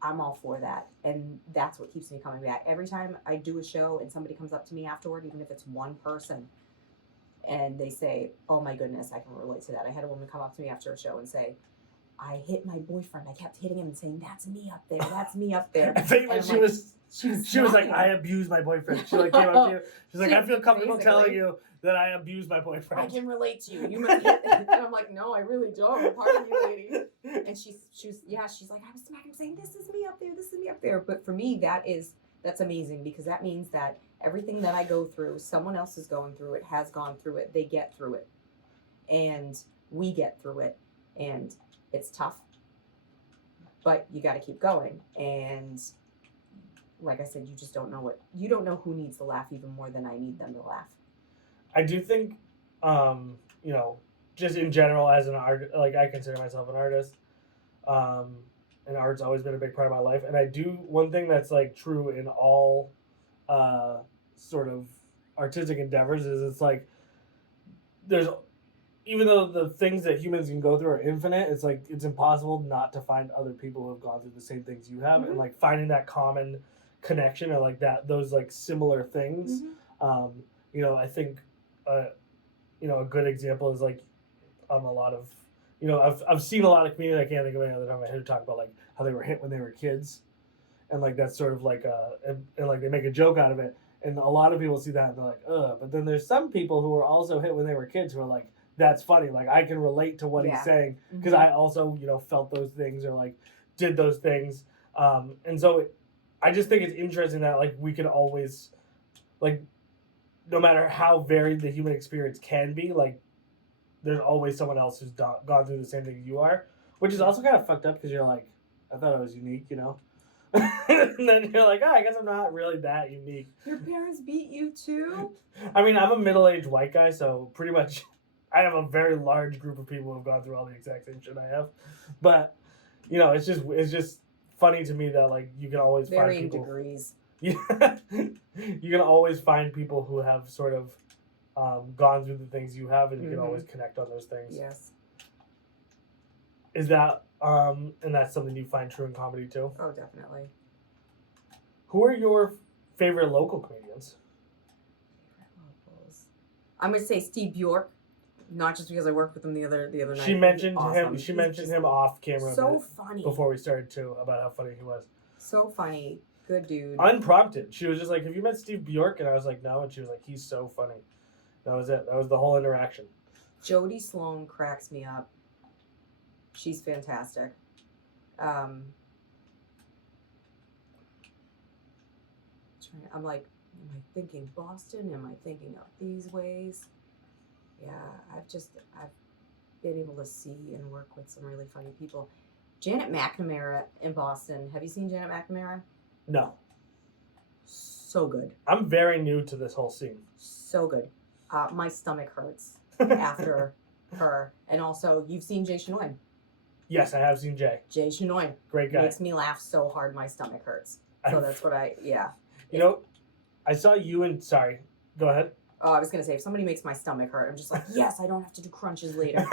I'm all for that. And that's what keeps me coming back. Every time I do a show and somebody comes up to me afterward, even if it's one person, and they say, oh my goodness, I can relate to that. I had a woman come up to me after a show and say, I hit my boyfriend. I kept hitting him and saying, that's me up there. That's me up there. I think when she was like, I abused my boyfriend. She like came up to you. She's like, I feel comfortable telling you that I abused my boyfriend. I can relate to you. You must get and I'm like, no, I really don't. Pardon me, lady. And she's like, I was smacking saying, this is me up there. This is me up there. But for me, that's amazing because that means that everything that I go through, someone else is going through it, has gone through it. They get through it. And we get through it. And it's tough, but you got to keep going. And like I said, you don't know who needs to laugh even more than I need them to laugh. I do think, just in general as an art, like I consider myself an artist, and art's always been a big part of my life. And I do one thing that's like true in all, sort of artistic endeavors is it's like, even though the things that humans can go through are infinite, it's like it's impossible not to find other people who have gone through the same things you have, and like finding that common connection or like those like similar things. I think a good example is like a lot of you know, I've seen a lot of comedians, I can't think of any other time I heard talk about like how they were hit when they were kids, and like that's sort of like and like they make a joke out of it, and a lot of people see that and they're like, ugh. But then there's some people who were also hit when they were kids who are like, that's funny. Like I can relate to what he's saying because I also, you know, felt those things or like did those things, and so I just think it's interesting that like we can always like no matter how varied the human experience can be, like there's always someone else who's gone through the same thing you are, which is also kind of fucked up because you're like, I thought I was unique, you know? And then you're like, oh, I guess I'm not really that unique. Your parents beat you too? I mean, I'm a middle-aged white guy, so pretty much I have a very large group of people who have gone through all the exact same shit I have. But, you know, it's just funny to me that, like, you can always varying find people. degrees. Yeah. You can always find people who have sort of gone through the things you have, and you can always connect on those things. Yes. Is that and that's something you find true in comedy too? Oh, definitely. Who are your favorite local comedians? I'm gonna say Steve Bjork, not just because I worked with him the other night. She mentioned awesome. him. She mentioned him off camera. So funny. Before we started too, about how funny he was. So funny, good dude. Unprompted, she was just like, "Have you met Steve Bjork?" And I was like, "No," and she was like, "He's so funny." That was it. That was the whole interaction. Jody Sloan cracks me up. She's fantastic. I'm like, am I thinking Boston? Am I thinking of these ways? Yeah, I've been able to see and work with some really funny people. Janet McNamara in Boston. Have you seen Janet McNamara? No. So good. I'm very new to this whole scene. So good. My stomach hurts after her. And also, you've seen Jay Chenoy. Yes, I have seen Jay. Jay Chenoy. Great guy. Makes me laugh so hard my stomach hurts. So that's what yeah. You know, I saw you and, sorry, go ahead. Oh, I was going to say, if somebody makes my stomach hurt, I'm just like, yes, I don't have to do crunches later.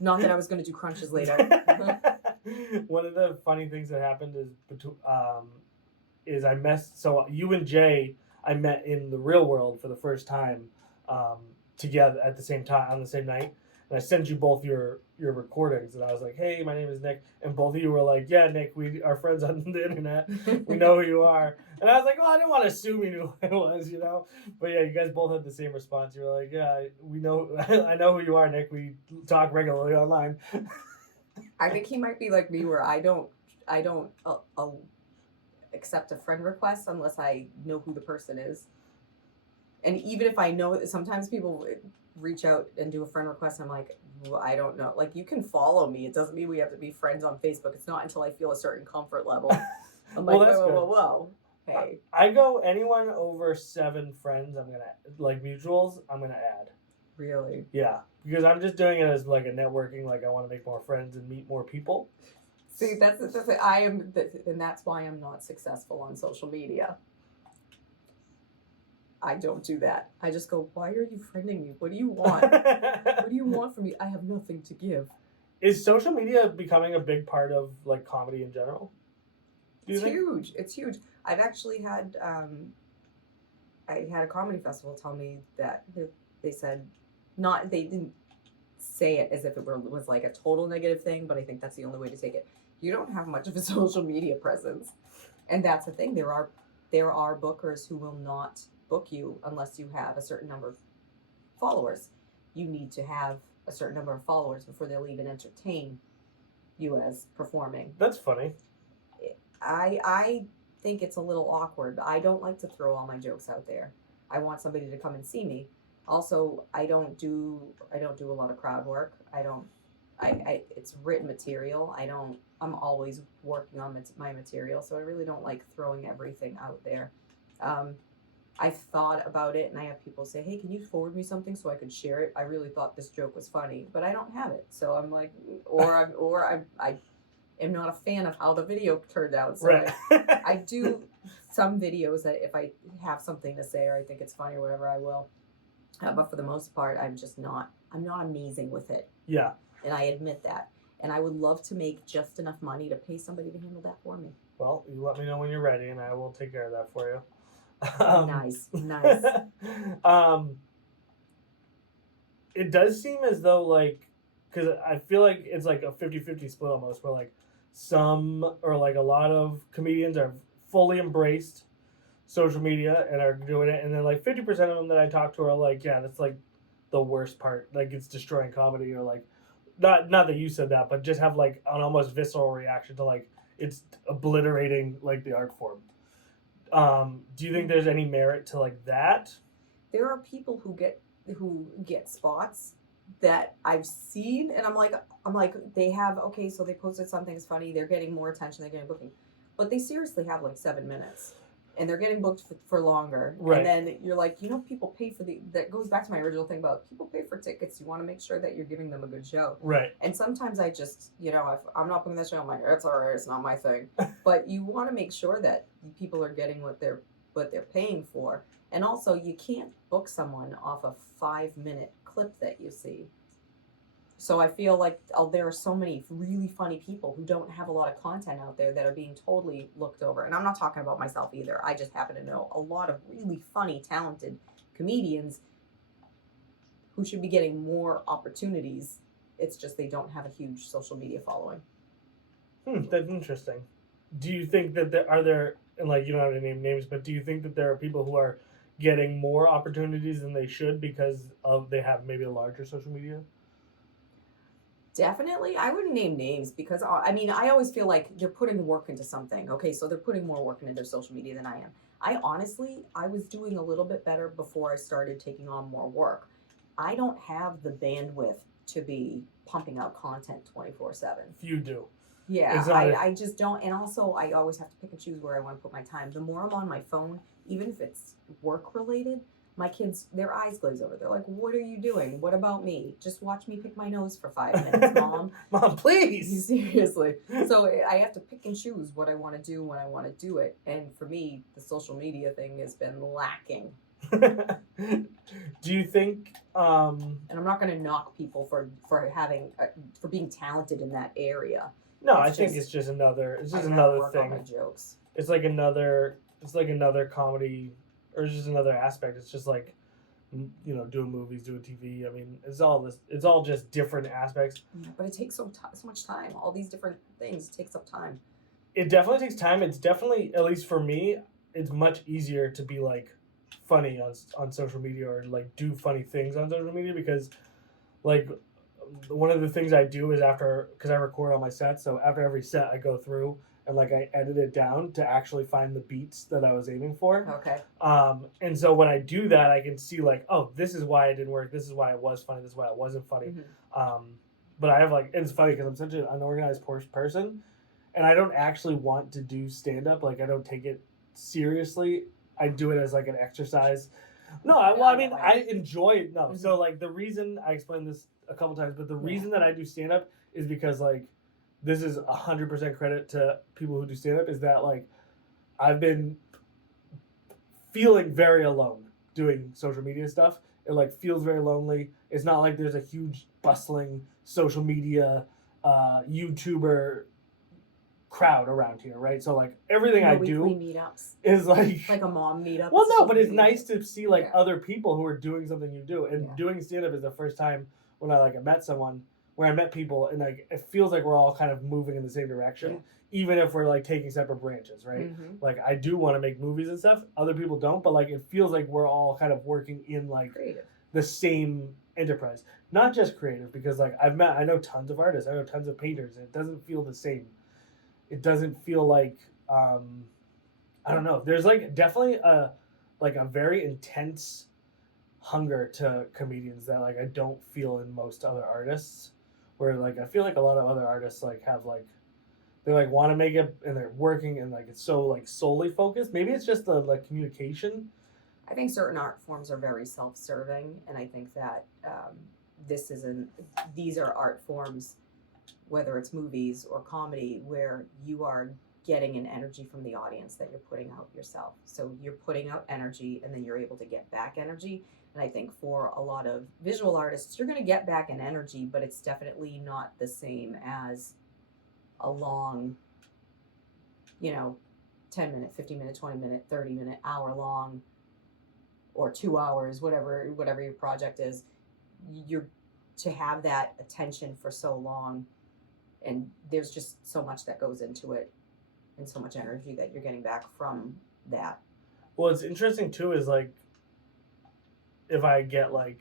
Not that I was going to do crunches later. One of the funny things that happened is I messed, so you and Jay, I met in the real world for the first time together at the same time, on the same night. And I sent you both your recordings, and I was like, hey, my name is Nick. And both of you were like, yeah, Nick, we are friends on the internet. We know who you are. And I was like, well, I didn't want to assume you knew who I was, you know? But yeah, you guys both had the same response. You were like, yeah, we know, I know who you are, Nick. We talk regularly online. I think he might be like me, where I don't accept a friend request unless I know who the person is. And even if I know, sometimes people reach out and do a friend request, and I'm like, well, I don't know. Like, you can follow me. It doesn't mean we have to be friends on Facebook. It's not until I feel a certain comfort level. I'm like, well, whoa. Hey. I go anyone over 7 friends, I'm going to, like mutuals, I'm going to add. Really? Yeah. Because I'm just doing it as like a networking, like I want to make more friends and meet more people. See, that's the thing. And that's why I'm not successful on social media. I don't do that. I just go, why are you friending me? What do you want? What do you want from me? I have nothing to give. Is social media becoming a big part of like comedy in general? It's huge. It's huge. I've actually had I had a comedy festival tell me that they said, they didn't say it as if it was like a total negative thing, but I think that's the only way to take it. You don't have much of a social media presence, and that's the thing. There are bookers who will not book you unless you have a certain number of followers. You need to have a certain number of followers before they'll even entertain you as performing. That's funny. I think it's a little awkward. I don't like to throw all my jokes out there. I want somebody to come and see me. Also, I don't do a lot of crowd work. It's written material. I'm always working on my material, so I really don't like throwing everything out there. I've thought about it, and I have people say, hey, can you forward me something so I could share it? I really thought this joke was funny, but I don't have it. So I'm like, I am not a fan of how the video turned out. So right. I do some videos that if I have something to say or I think it's funny or whatever, I will. But for the most part, I'm not amazing with it. Yeah. And I admit that. And I would love to make just enough money to pay somebody to handle that for me. Well, you let me know when you're ready, and I will take care of that for you. Nice. It does seem as though, like, because I feel like it's like a 50-50 split almost, where like some or like a lot of comedians are fully embraced social media and are doing it, and then like 50% of them that I talk to are like, yeah, that's like the worst part, like it's destroying comedy, or like not that you said that, but just have like an almost visceral reaction to like it's obliterating like the art form. Do you think there's any merit to like that? There are people who get spots that I've seen, and I'm like, they have, okay, so they posted something's funny, they're getting more attention, they're getting booking, but they seriously have like 7 minutes, and they're getting booked for longer, Right. And then you're like, people pay for that goes back to my original thing about people pay for tickets. You want to make sure that you're giving them a good show, Right. And sometimes I just, if I'm not booking that show, I'm like, it's all right, it's not my thing. But you want to make sure that people are getting what they're paying for. And also, you can't book someone off a 5-minute clip that you see. So I feel like there are so many really funny people who don't have a lot of content out there that are being totally looked over. And I'm not talking about myself either. I just happen to know a lot of really funny, talented comedians who should be getting more opportunities. It's just they don't have a huge social media following. That's interesting. Do you think that there, and like you don't have to name names, but do you think that there are people who are getting more opportunities than they should because they have maybe a larger social media? Definitely. I wouldn't name names because, I always feel like they're putting work into something. Okay, so they're putting more work into their social media than I am. I was doing a little bit better before I started taking on more work. I don't have the bandwidth to be pumping out content 24/7. You do. Yeah, I just don't. And also, I always have to pick and choose where I want to put my time. The more I'm on my phone, even if it's work related, my kids, their eyes glaze over. They're like, what are you doing? What about me? Just watch me pick my nose for 5 minutes, Mom. Mom, please. Seriously. So I have to pick and choose what I want to do when I want to do it. And for me, the social media thing has been lacking. Do you think and I'm not going to knock people for being talented in that area. No, I think it's just another thing. My jokes. It's like another comedy, or it's just another aspect. It's just like, doing movies, doing TV. I mean, it's all just different aspects. Yeah, but it takes so much time. All these different things takes up time. It definitely takes time. It's definitely, at least for me, it's much easier to be like funny on social media, or like do funny things on social media, because like one of the things I do is because I record all my sets, so after every set I go through and like I edit it down to actually find the beats that I was aiming for. Okay. And so when I do that, I can see like, oh, this is why it didn't work. This is why it was funny. This is why it wasn't funny. Mm-hmm. But I have it's funny because I'm such an unorganized person, and I don't actually want to do stand up. Like I don't take it seriously. I do it as like an exercise. No, I enjoy it. No, mm-hmm. So like the reason I explained this a couple times, but the reason that I do stand up is because like this is 100% credit to people who do stand up, is that like I've been feeling very alone doing social media stuff. It like feels very lonely. It's not like there's a huge bustling social media YouTuber crowd around here, right? So like everything I do meetups is like a mom meetup. Well, no, but it's nice to see like other people who are doing something you do, and doing stand up is the first time when I met someone where I met people, and like it feels like we're all kind of moving in the same direction, even if we're like taking separate branches, right? Mm-hmm. Like I do want to make movies and stuff. Other people don't, but like it feels like we're all kind of working in like creative. The same enterprise, not just creative, because like I know tons of artists, I know tons of painters, and it doesn't feel the same. It doesn't feel like I don't know. There's like definitely a very intense hunger to comedians that like I don't feel in most other artists. Where like I feel like a lot of other artists like have like they like want to make it, and they're working, and like it's so like solely focused. Maybe it's just the like communication. I think certain art forms are very self-serving, and I think that these are art forms, whether it's movies or comedy, where you are getting an energy from the audience that you're putting out yourself. So you're putting out energy, and then you're able to get back energy. And I think for a lot of visual artists, you're going to get back an energy, but it's definitely not the same as a long, 10-minute, 15-minute, 20-minute, 30-minute, hour-long, or 2 hours, whatever your project is. You're to have that attention for so long, and there's just so much that goes into it, and so much energy that you're getting back from that. Well, it's interesting too is like, if I get like,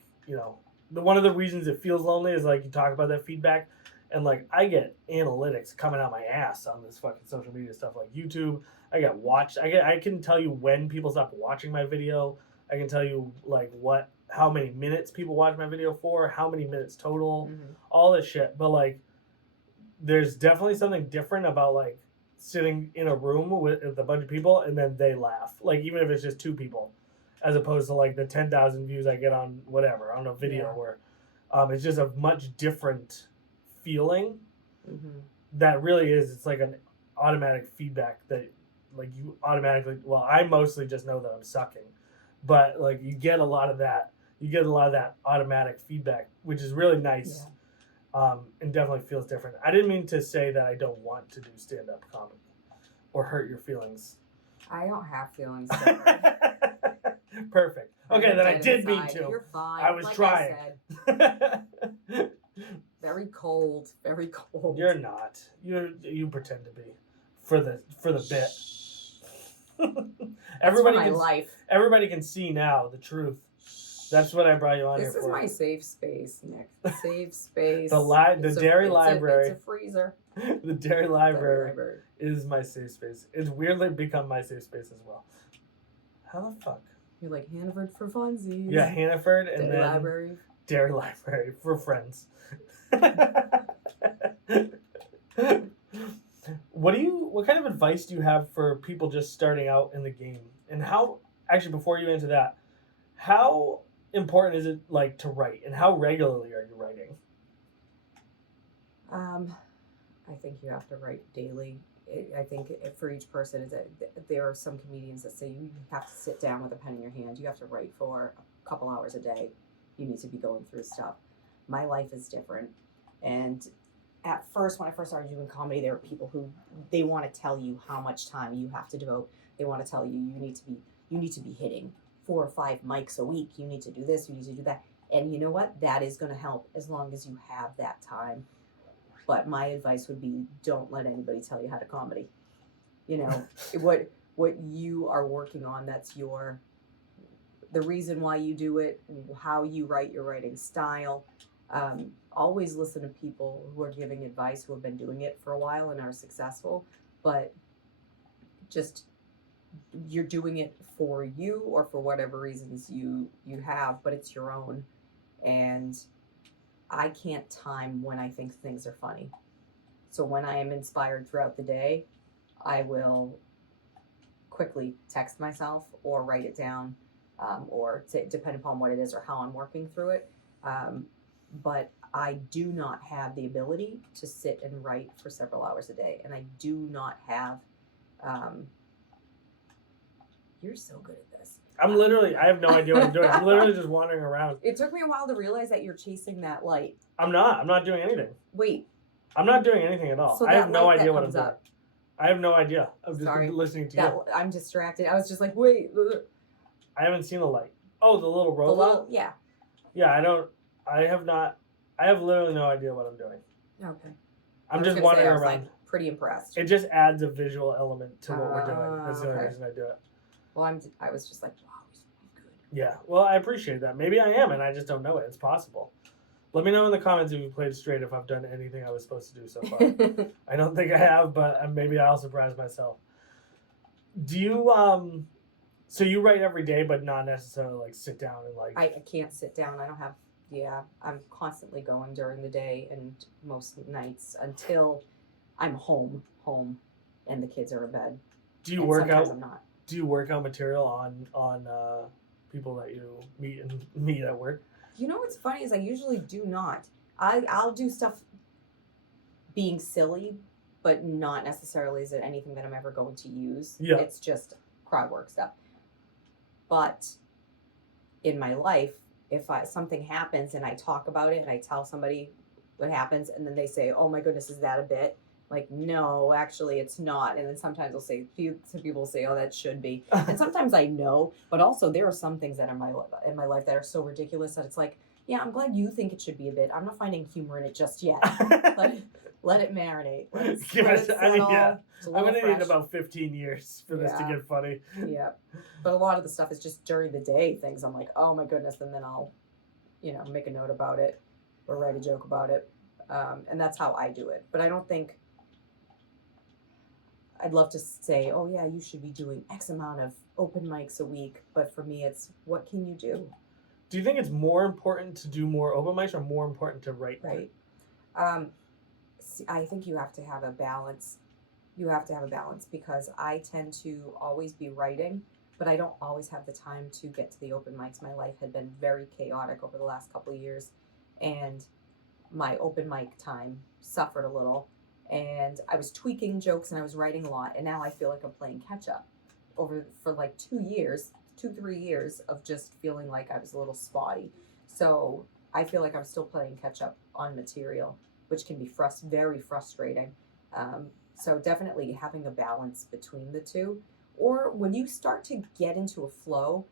one of the reasons it feels lonely is like you talk about that feedback, and like I get analytics coming out my ass on this fucking social media stuff like YouTube. I get watched. I can tell you when people stop watching my video. I can tell you like how many minutes people watch my video for, how many minutes total, all this shit. But like, there's definitely something different about like sitting in a room with a bunch of people and then they laugh. Like even if it's just two people, as opposed to like the 10,000 views I get on whatever on a video where it's just a much different feeling. That really is. It's like an automatic feedback that like you automatically. Well, I mostly just know that I'm sucking, but like you get a lot of that. You get a lot of that automatic feedback, which is really nice. And definitely feels different. I didn't mean to say that I don't want to do stand-up comedy or hurt your feelings. I don't have feelings. Perfect. Okay, then I did mean to. You're fine. I was trying. Very cold. Very cold. You're not. You pretend to be for the bit. Everybody my life. Everybody can see now the truth. That's what I brought you on here for. This is my safe space, Nick. Safe space. The dairy library. It's a freezer. The dairy library is my safe space. It's weirdly become my safe space as well. How the fuck? You're like Hannaford for funsies. Yeah, Hannaford and dairy then library. Dairy library for friends. What kind of advice do you have for people just starting out in the game? And how, actually before you answer that, how important is it like to write, and how regularly are you writing? I think you have to write daily. I think for each person, there are some comedians that say you have to sit down with a pen in your hand. You have to write for a couple hours a day. You need to be going through stuff. My life is different. And at first, when I first started doing comedy, there were people who they want to tell you how much time you have to devote. They want to tell you you need to be hitting 4 or 5 mics a week. You need to do this. You need to do that. And you know what? That is going to help as long as you have that time. But my advice would be, don't let anybody tell you how to comedy. You know, what you are working on, that's the reason why you do it, how you write, your writing style. Always listen to people who are giving advice, who have been doing it for a while and are successful. But just, you're doing it for you or for whatever reasons you have, but it's your own. And I can't time when I think things are funny. So when I am inspired throughout the day, I will quickly text myself or write it down, or depend upon what it is or how I'm working through it. But I do not have the ability to sit and write for several hours a day. And I do not have, you're so good at this. I have no idea what I'm doing. I'm literally just wandering around. It took me a while to realize that you're chasing that light. I'm not doing anything. Wait. I'm not doing anything at all. So I have no idea what I'm doing. Up. I have no idea. I'm just listening to you. I'm distracted. I was just like, wait. I haven't seen the light. Oh, the little robot? Yeah. Yeah, I have literally no idea what I'm doing. Okay. I'm just wandering around. Like, pretty impressed. It just adds a visual element to what we're doing. That's the only reason I do it. Well, I was just like, wow, he's good. Yeah, well, I appreciate that. Maybe I am, and I just don't know it. It's possible. Let me know in the comments if you played straight, if I've done anything I was supposed to do so far. I don't think I have, but maybe I'll surprise myself. Do you, so you write every day, but not necessarily like sit down and like... I can't sit down. I don't have, I'm constantly going during the day and most nights until I'm home, and the kids are in bed. Do you work out? I'm not. Do you work out material on people that you meet at work? You know what's funny is I usually do not. I'll do stuff being silly, but not necessarily is it anything that I'm ever going to use. Yeah. It's just crowd work stuff. But in my life, if something happens and I talk about it and I tell somebody what happens and then they say, oh my goodness, is that a bit? Like, no, actually it's not. And then sometimes some people will say, oh, that should be. And sometimes I know, but also there are some things that are in my life that are so ridiculous that it's like, Yeah, I'm glad you think it should be a bit. I'm not finding humor in it just yet. Let it marinate. Let it settle. I mean, yeah. It's a I'm little gonna fresh. need about 15 years for this to Yeah. get funny. Yeah, but a lot of the stuff is just during the day things. I'm like, oh my goodness, and then I'll, make a note about it or write a joke about it, and that's how I do it. But I don't think I'd love to say, oh yeah, you should be doing X amount of open mics a week. But for me, it's what can you do? Do you think it's more important to do more open mics or more important to write? Right. I think you have to have a balance. You have to have a balance because I tend to always be writing, but I don't always have the time to get to the open mics. My life had been very chaotic over the last couple of years, and my open mic time suffered a little. And I was tweaking jokes and I was writing a lot, and now I feel like I'm playing catch up for like 3 years of just feeling like I was a little spotty. So I feel like I'm still playing catch up on material, which can be very frustrating. So definitely having a balance between the two. Or when you start to get into a flow,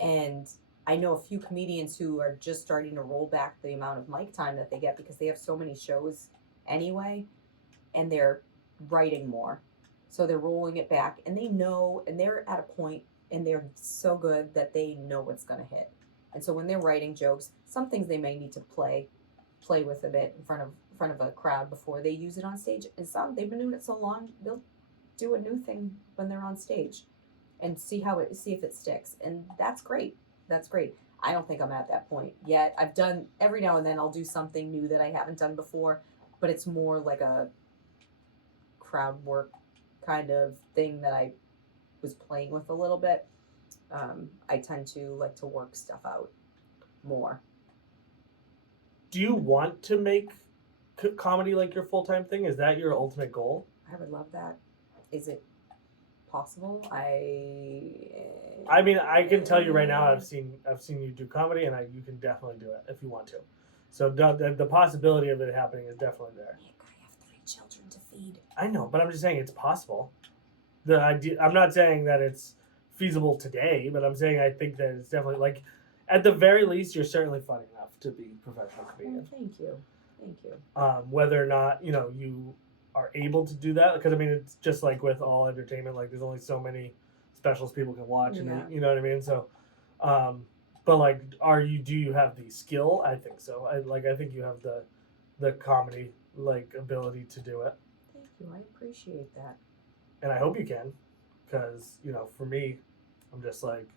and I know a few comedians who are just starting to roll back the amount of mic time that they get because they have so many shows anyway, and they're writing more. So they're rolling it back, and they know, and they're at a point, and they're so good that they know what's going to hit. And so when they're writing jokes, some things they may need to play with a bit in front of a crowd before they use it on stage. And some, they've been doing it so long, they'll do a new thing when they're on stage and see if it sticks. And that's great. That's great. I don't think I'm at that point yet. I've done, every now and then I'll do something new that I haven't done before, but it's more like a crowd work kind of thing that I was playing with a little bit. I tend to like to work stuff out more. Do you want to make comedy like your full-time thing? Is that your ultimate goal? I would love that. Is it possible? I mean, I can tell you right now, I've seen you do comedy, and you can definitely do it if you want to. So the possibility of it happening is definitely there. Myq, I have 3 children to feed. I know, but I'm just saying it's possible. The idea. I'm not saying that it's feasible today, but I'm saying I think that it's definitely, like, at the very least, you're certainly funny enough to be a professional comedian. Oh, thank you. Whether or not you are able to do that, because I mean, it's just like with all entertainment, like there's only so many specials people can watch, and you know what I mean. So, but like, do you have the skill? I think so. I think you have the comedy ability to do it. Thank you. I appreciate that. And I hope you can, because for me, I'm just like,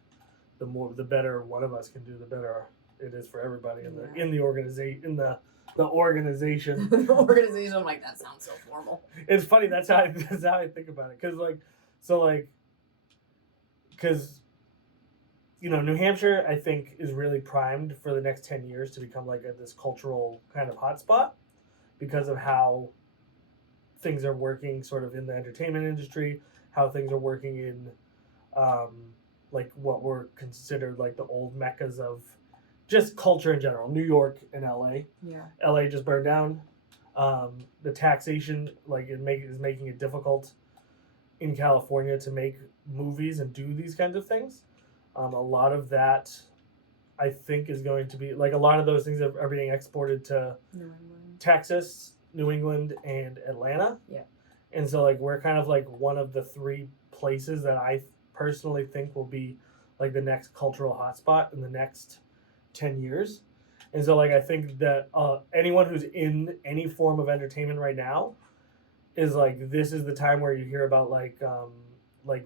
the better one of us can do, the better it is for everybody in the organization. The organization. The organization. I'm like, that sounds so formal. It's funny. That's how I think about it. Because New Hampshire, I think, is really primed for the next 10 years to become like this cultural kind of hotspot because of how things are working sort of in the entertainment industry, how things are working in like what were considered like the old meccas of just culture in general, New York and LA. Yeah. LA just burned down. The taxation is making it difficult in California to make movies and do these kinds of things. A lot of that, I think, is going to be like a lot of those things are being exported to Texas, New England, and Atlanta. Yeah. And so we're kind of like one of the 3 places that I personally think will be like the next cultural hotspot in the next 10 years. And so I think that anyone who's in any form of entertainment right now is like, this is the time where you hear about like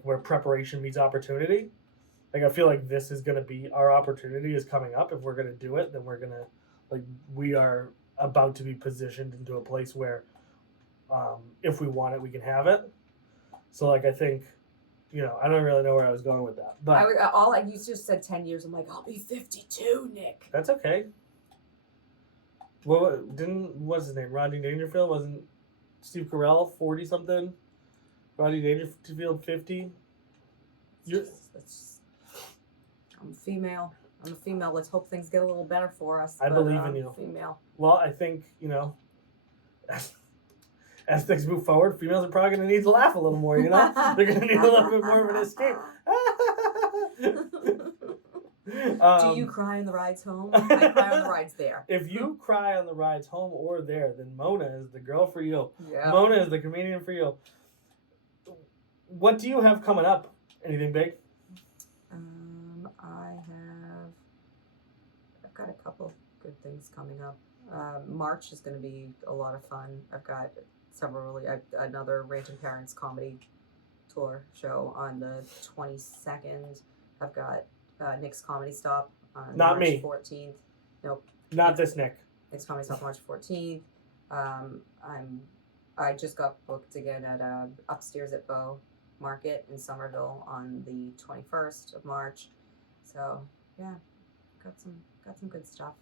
where preparation meets opportunity. I feel like this is going to be our opportunity is coming up. If we're going to do it, then we're going to we are about to be positioned into a place where if we want it, we can have it. So I think, I don't really know where I was going with that, but you just said 10 years. I'm like, I'll be 52, Nick. That's okay. Well, what's his name? Rodney Dangerfield? Wasn't Steve Carell 40 something? Rodney Dangerfield 50? I'm female. Let's hope things get a little better for us. I believe in you. Female. Well, I think, as things move forward, females are probably going to need to laugh a little more, They're going to need a little bit more of an escape. Do you cry on the rides home? I cry on the rides there. If you cry on the rides home or there, then Mona is the girl for you. Yeah. Mona is the comedian for you. What do you have coming up? Anything big? I've got a couple good things coming up. March is going to be a lot of fun. I've got another Ranting Parents Comedy Tour show on the 22nd. I've got Nick's Comedy Stop on Not March me. 14th. Nope. Not this Nick. Nick's Comedy Stop March 14th. I just got booked again at Upstairs at Bow Market in Somerville on the 21st of March. So yeah, got some good stuff.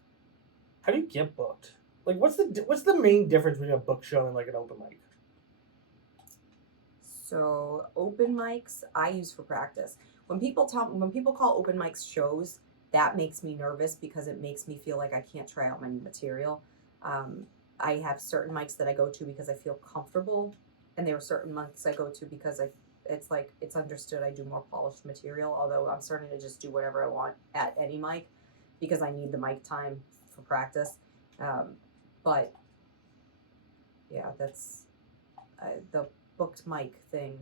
How do you get booked? Like, what's the main difference between a book show and like an open mic? So open mics I use for practice. When people call open mics shows, that makes me nervous because it makes me feel like I can't try out my new material. I have certain mics that I go to because I feel comfortable, and there are certain mics I go to because it's understood I do more polished material. Although I'm starting to just do whatever I want at any mic because I need the mic time for practice. But yeah, that's the booked mic thing,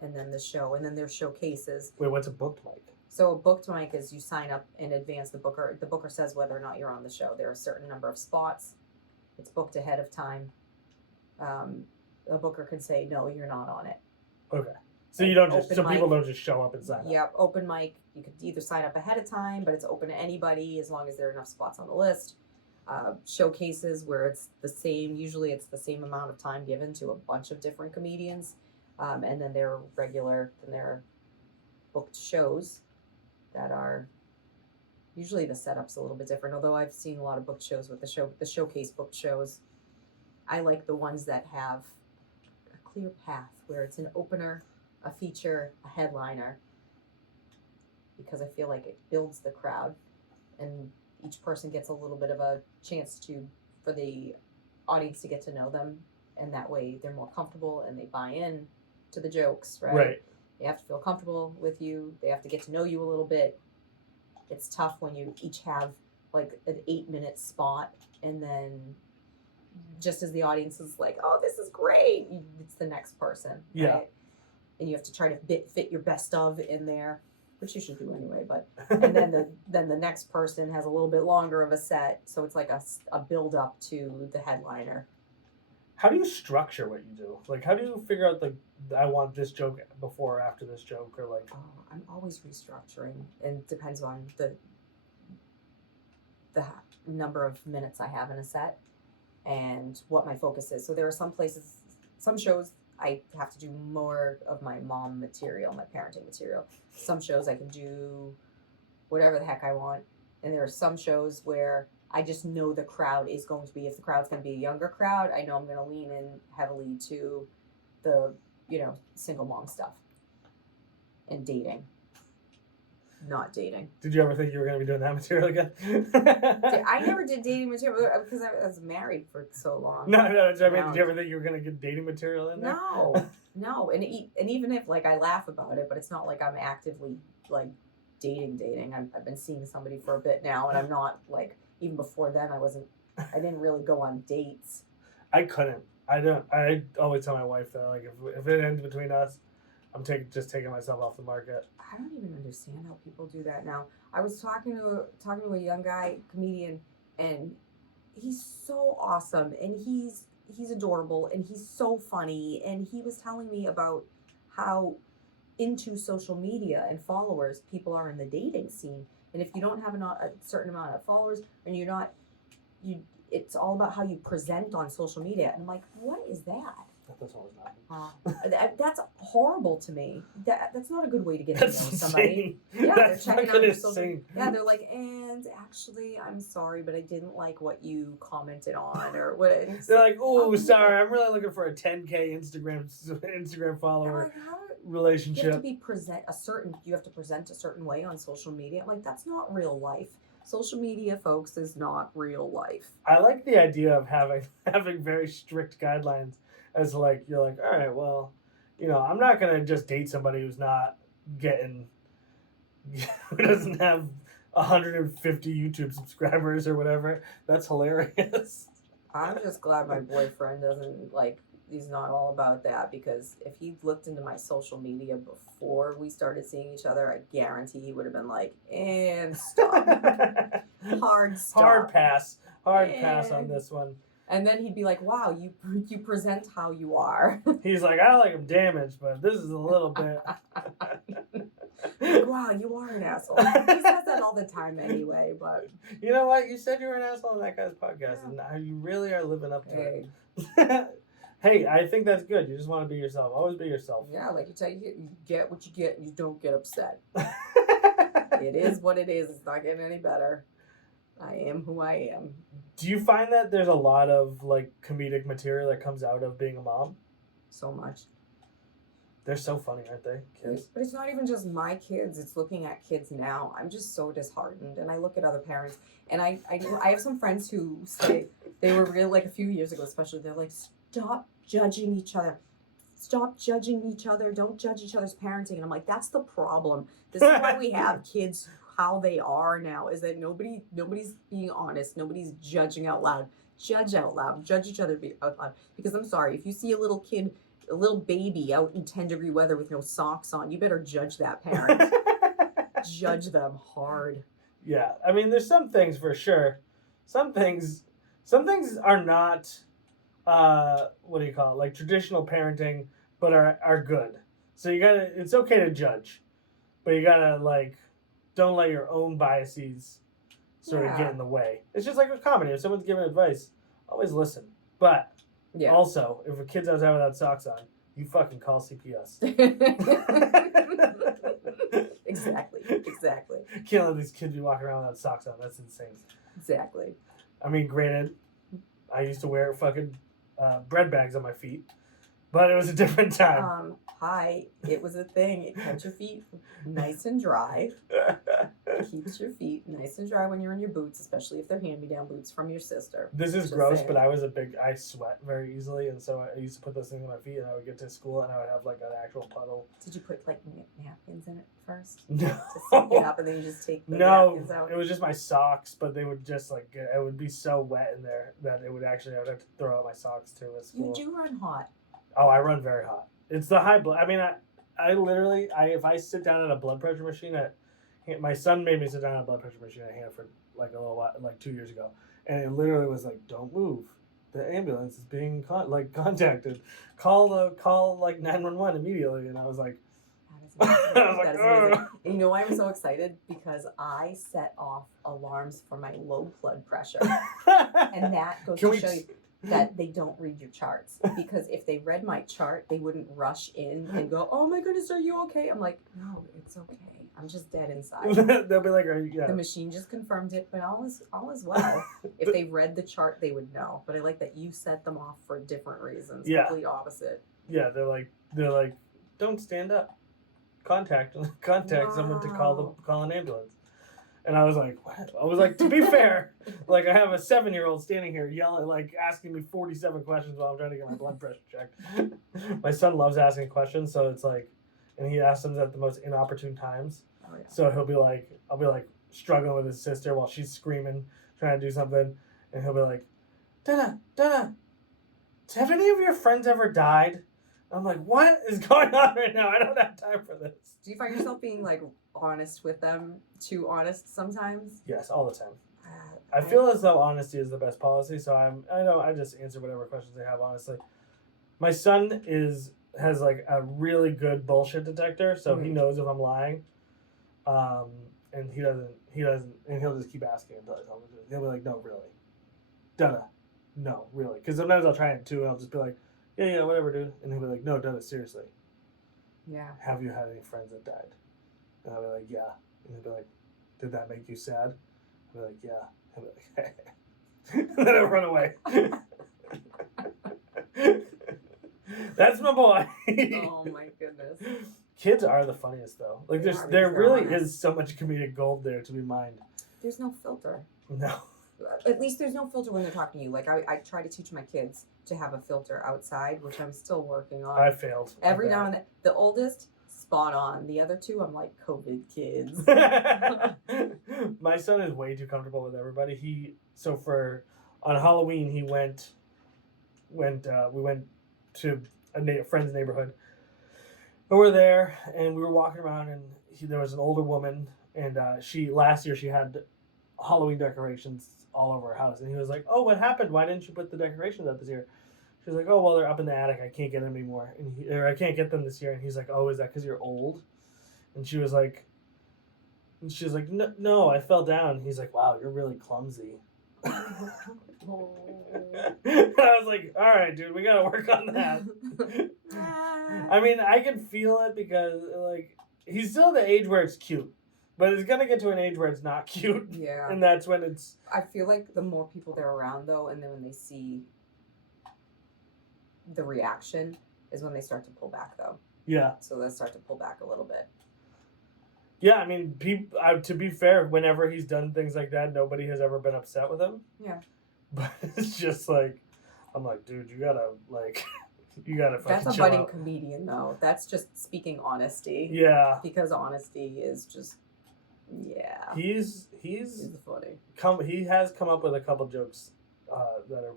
and then the show, and then there's showcases. Wait, what's a booked mic? So a booked mic is you sign up in advance. The booker says whether or not you're on the show. There are a certain number of spots. It's booked ahead of time. A booker can say, no, you're not on it. Okay. So you don't just Open mic. People don't just show up and sign up. Yep, open mic. You could either sign up ahead of time, but it's open to anybody as long as there are enough spots on the list. Showcases where it's the same. Usually, it's the same amount of time given to a bunch of different comedians, and then there are booked shows that are usually the setup's a little bit different. Although I've seen a lot of booked shows with the showcase booked shows. I like the ones that have a clear path where it's an opener, a feature, a headliner, because I feel like it builds the crowd and each person gets a little bit of a chance for the audience to get to know them, and that way they're more comfortable and they buy in to the jokes, right? Right. They have to feel comfortable with you. They have to get to know you a little bit. It's tough when you each have like an 8-minute spot, and then just as the audience is like, oh, this is great, it's the next person. Yeah. Right? And you have to try to fit your best of in there, which you should do anyway. But and then the next person has a little bit longer of a set, so it's like a build up to the headliner. How do you structure what you do? Like, how do you figure out I want this joke before or after this joke, or like? Oh, I'm always restructuring, and it depends on the number of minutes I have in a set and what my focus is. So there are some shows I have to do more of my mom material, my parenting material. Some shows I can do whatever the heck I want, and there are some shows where I just know the crowd is going to be, if the crowd's going to be a younger crowd, I know I'm going to lean in heavily to the, single mom stuff and dating. Not dating. Did you ever think you were going to be doing that material again? I never did dating material because I was married for so long. No. Did you ever think you were going to get dating material in there? No. And even if I laugh about it, but it's not like I'm actively dating. I've been seeing somebody for a bit now, and I'm not even before then I didn't really go on dates. I couldn't. I always tell my wife that if it ends between us, I'm just taking myself off the market. I don't even understand how people do that now. I was talking to a young guy comedian, and he's so awesome, and he's adorable, and he's so funny, and he was telling me about how into social media and followers people are in the dating scene, and if you don't have a certain amount of followers, and it's all about how you present on social media, and I'm like, what is that? That's always not. That's horrible to me. That's not a good way to get to know somebody. Insane. Yeah, That's they're checking fucking out your insane. social. Yeah, they're like, and actually, I'm sorry, but I didn't like what you commented on, or what. They're like, oh, sorry, I'm really looking for a 10K Instagram follower relationship. You have to present a certain way on social media. I'm like, that's not real life. Social media, folks, is not real life. I like the idea of having very strict guidelines. As you're like, all right, well, I'm not gonna just date somebody who doesn't have 150 YouTube subscribers or whatever. That's hilarious. I'm just glad my boyfriend doesn't he's not all about that, because if he'd looked into my social media before we started seeing each other, I guarantee he would have been like, and stop. Hard stop. Hard pass. Hard pass on this one. And then he'd be like, wow, you present how you are. He's like, I like him damaged, but this is a little bit. Like, wow, you are an asshole. He says that all the time anyway, but. You know what? You said you were an asshole on that guy's podcast, and now you really are living up to it. Hey, I think that's good. You just want to be yourself. Always be yourself. Yeah, like you get what you get, and you don't get upset. It is what it is. It's not getting any better. I am who I am. Do you find that there's a lot of comedic material that comes out of being a mom? So much. They're so funny, aren't they, kids? But it's not even just my kids. It's looking at kids now. I'm just so disheartened, and I look at other parents, and I have some friends who say they were real a few years ago, especially. They're like, stop judging each other. Stop judging each other. Don't judge each other's parenting. And I'm like, that's the problem. This is why we have kids how they are now, is that nobody's being honest. Nobody's judging out loud. Judge out loud. Judge each other out loud. Because I'm sorry, if you see a little kid, a little baby out in 10-degree weather with no socks on, you better judge that parent. Judge them hard. Yeah, I mean, there's some things for sure. Some things are not, what do you call it, traditional parenting, but are good. So it's okay to judge, but you gotta don't let your own biases sort of get in the way. It's just like with comedy. If someone's giving advice, always listen. But also, if a kid's outside without socks on, you fucking call CPS. Exactly. Can't let these kids be walking around without socks on. That's insane. Exactly. I mean, granted, I used to wear fucking bread bags on my feet, but it was a different time. Hi, it was a thing. It kept your feet nice and dry. Keeps your feet nice and dry when you're in your boots, especially if they're hand-me-down boots from your sister. This is gross, but I sweat very easily, and so I used to put those things on my feet, and I would get to school, and I would have an actual puddle. Did you put napkins in it first? No. To soak it up, and then you just take the napkins out? It was just my socks, but they would just it would be so wet in there that I would have to throw out my socks too at school. You do run hot. Oh, I run very hot. It's the high blood. I mean, I literally, if I sit down at a blood pressure machine my son made me sit down at a blood pressure machine at Hanford a little while, 2 years ago, and it literally was don't move. The ambulance is being contacted. Call 911 immediately. And I was like, that is amazing. And you know why I'm so excited? Because I set off alarms for my low blood pressure, and that goes to show you that they don't read your charts. Because if they read my chart, they wouldn't rush in and go, "Oh my goodness, are you okay?" I'm like, "No, it's okay. I'm just dead inside." They'll be like, The machine just confirmed it, but all is well. If they read the chart, they would know. But I like that you set them off for different reasons. Yeah. Complete opposite. Yeah, they're like, don't stand up. Contact someone to call an ambulance. And I was like, what? I was like, to be fair, I have a 7-year-old standing here yelling, asking me 47 questions while I'm trying to get my blood pressure checked. My son loves asking questions, so it's and he asks them at the most inopportune times. Oh, yeah. So I'll be struggling with his sister while she's screaming, trying to do something, and he'll be like, Dana, have any of your friends ever died? I'm like, what is going on right now? I don't have time for this. Do you find yourself being honest with them? Too honest sometimes? Yes, all the time. I feel as though honesty is the best policy, so I just answer whatever questions they have honestly. My son has a really good bullshit detector, so he knows if I'm lying. And he doesn't, and he'll just keep asking until I tell him to do it. He'll be like, no, really. Donna, no, really. Because sometimes I'll try it too, and I'll just be like, yeah, whatever, dude. And he'll be like, no, Donna, seriously. Yeah. Have you had any friends that died? And I'll be like, yeah. And he'll be like, did that make you sad? I'll be like, yeah. He'll be like, and then I'll run away. That's my boy. Oh my goodness. Kids are the funniest though. There really is so much comedic gold there to be mined. There's no filter. No. At least there's no filter when they're talking to you. I try to teach my kids to have a filter outside, which I'm still working on. I failed. Every now and then. The oldest spot on. The other two, I'm like COVID kids. My son is way too comfortable with everybody. On Halloween we went to a friend's neighborhood. And we're there, and we were walking around, and there was an older woman, and last year she had Halloween decorations all over her house, and he was like, "Oh, what happened? Why didn't you put the decorations up this year?" She was like, "Oh, well, they're up in the attic. I can't get them anymore, or I can't get them this year." And he's like, "Oh, is that because you're old?" And she was like, "No, I fell down." He's like, "Wow, you're really clumsy." And I was like, "All right, dude, we gotta work on that." I mean, I can feel it because like he's still at the age where it's cute, but it's gonna get to an age where it's not cute. Yeah. And that's when it's. I feel like the more people they're around, though, and then when they see the reaction, is when they start to pull back, though. Yeah. So they start to pull back a little bit. Yeah, I mean, to be fair, whenever he's done things like that, nobody has ever been upset with him. Yeah. But it's just like, I'm like, dude, you gotta fucking That's a chill budding out. comedian, though. That's just speaking honesty. Yeah. Because honesty is just, yeah. He's funny. He has come up with a couple jokes that are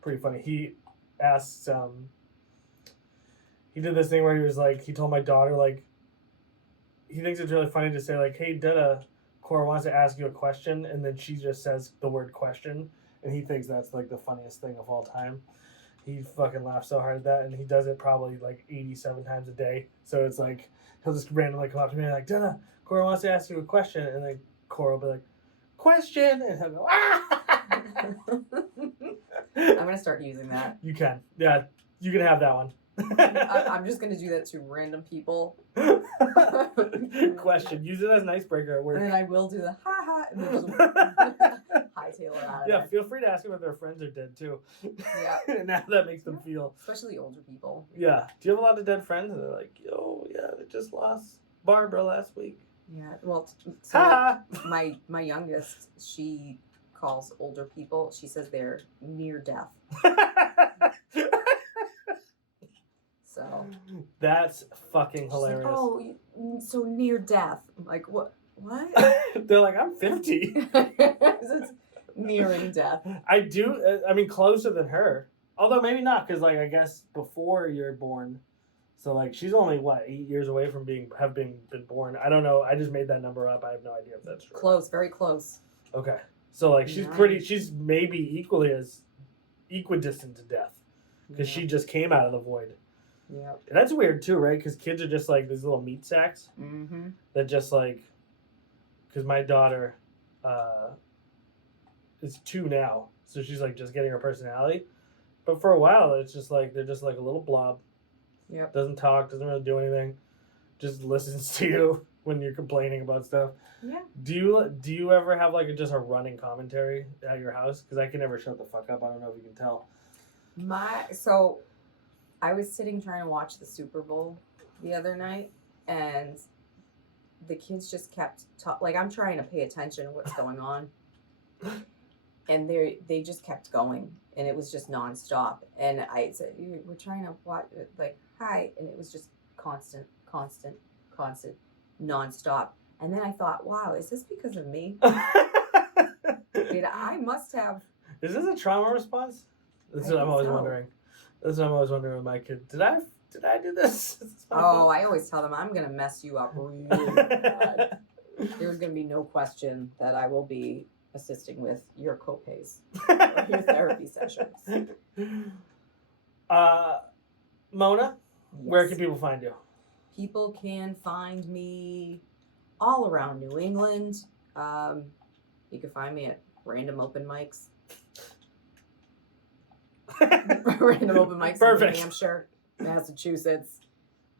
pretty funny. He asked, he did this thing where he was like, he told my daughter, like, he thinks it's really funny to say, like, "Hey, Dada, Cora wants to ask you a question," and then she just says the word question, and he thinks that's, like, the funniest thing of all time. He fucking laughs so hard at that, and he does it probably, like, 87 times a day. So it's like, he'll just randomly come up to me and like, "Dada, Cora wants to ask you a question," and then Cora will be like, "Question," and he'll go, "Ah!" I'm going to start using that. You can. Yeah, you can have that one. I'm just going to do that to random people. Question. Use it as an icebreaker at work. And then I will do the ha-ha, and then just hightail it out of Yeah, feel free to ask them if their friends are dead, too. Yeah. And now that makes them feel. Especially older people. Yeah. Do you have a lot of dead friends? And they're like, "Yo, yeah, they just lost Barbara last week." Yeah, well, so my youngest, she calls older people, she says they're near death. So that's fucking hilarious. Like, "Oh, so near death." I'm like, what? They're like, "I'm 50. It's nearing death. I mean, closer than her. Although maybe not, because, like, I guess before you're born. So, like, she's only, 8 years away from been born. I don't know. I just made that number up. I have no idea if that's true. Close, very close. Okay. So, like, she's maybe equidistant to death. Because she just came out of the void. Yeah. And that's weird, too, right? Because kids are just, like, these little meat sacks. Mm-hmm. That just, like... Because my daughter is 2 now. So she's, like, just getting her personality. But for a while, it's just, like, they're just, like, a little blob. Yep. Doesn't talk, doesn't really do anything. Just listens to you when you're complaining about stuff. Yeah. Do you ever have, like, just a running commentary at your house? Because I can never shut the fuck up. I don't know if you can tell. So I was sitting trying to watch the Super Bowl the other night, and the kids just kept like, I'm trying to pay attention to what's going on, and they just kept going, and it was just nonstop. And I said, "We're trying to watch, like, hi," and it was just constant, nonstop. And then I thought, wow, is this because of me? I must have. Is this a trauma response? That's what I'm always wondering. That's what I'm always wondering with my kid. Did I do this? I always tell them I'm gonna mess you up really bad. There's gonna be no question that I will be assisting with your copays or your therapy sessions. Mona, Yes. Where can people find you? People can find me all around New England. You can find me at random open mics. Random open mics Perfect. in New Hampshire, Massachusetts.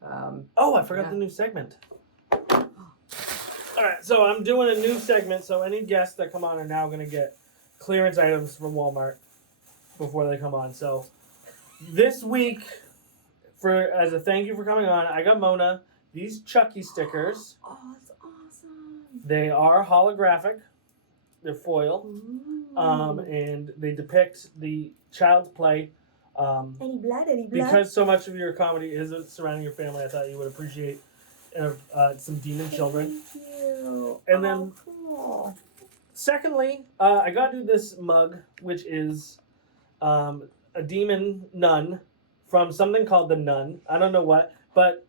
I forgot the new segment. All right, so I'm doing a new segment. So any guests that come on are now going to get clearance items from Walmart before they come on. So this week, as a thank you for coming on, I got Mona these Chucky stickers. Oh, that's awesome. They are holographic. They're foil. Ooh. And they depict the child's play. Any blood? Because so much of your comedy is surrounding your family, I thought you would appreciate some demon children. Thank you. And then, cool. Secondly, I got you this mug, which is a demon nun from something called the Nun. I don't know what, but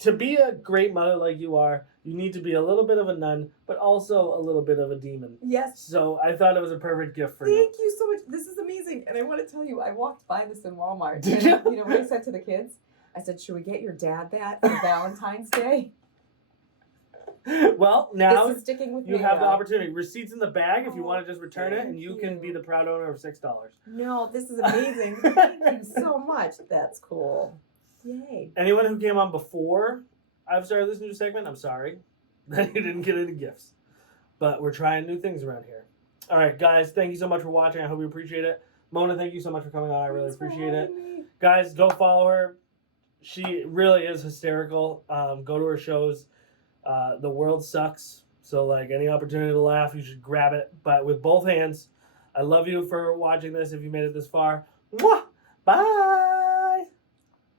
to be a great mother like you are, you need to be a little bit of a nun, but also a little bit of a demon. Yes. So I thought it was a perfect gift for you. Thank you so much. This is amazing. And I want to tell you, I walked by this in Walmart. Did and, you? You know what I said to the kids? I said, should we get your dad that for Valentine's Day? Well, now this is sticking with you me have the now. opportunity. Receipts in the bag if you Oh, want to just return it, and thank you can be you. the proud owner of $6. No, this is amazing. Thank you so much. That's cool. Yay. Anyone who came on before I've started this new segment, I'm sorry that you didn't get any gifts. But we're trying new things around here. All right, guys, thank you so much for watching. I hope you appreciate it. Mona, thank you so much for coming on. I really appreciate it. Guys, go follow her. She really is hysterical. Go to her shows. The world sucks. So, like, any opportunity to laugh, you should grab it. But with both hands, I love you for watching this if you made it this far. Mwah! Bye!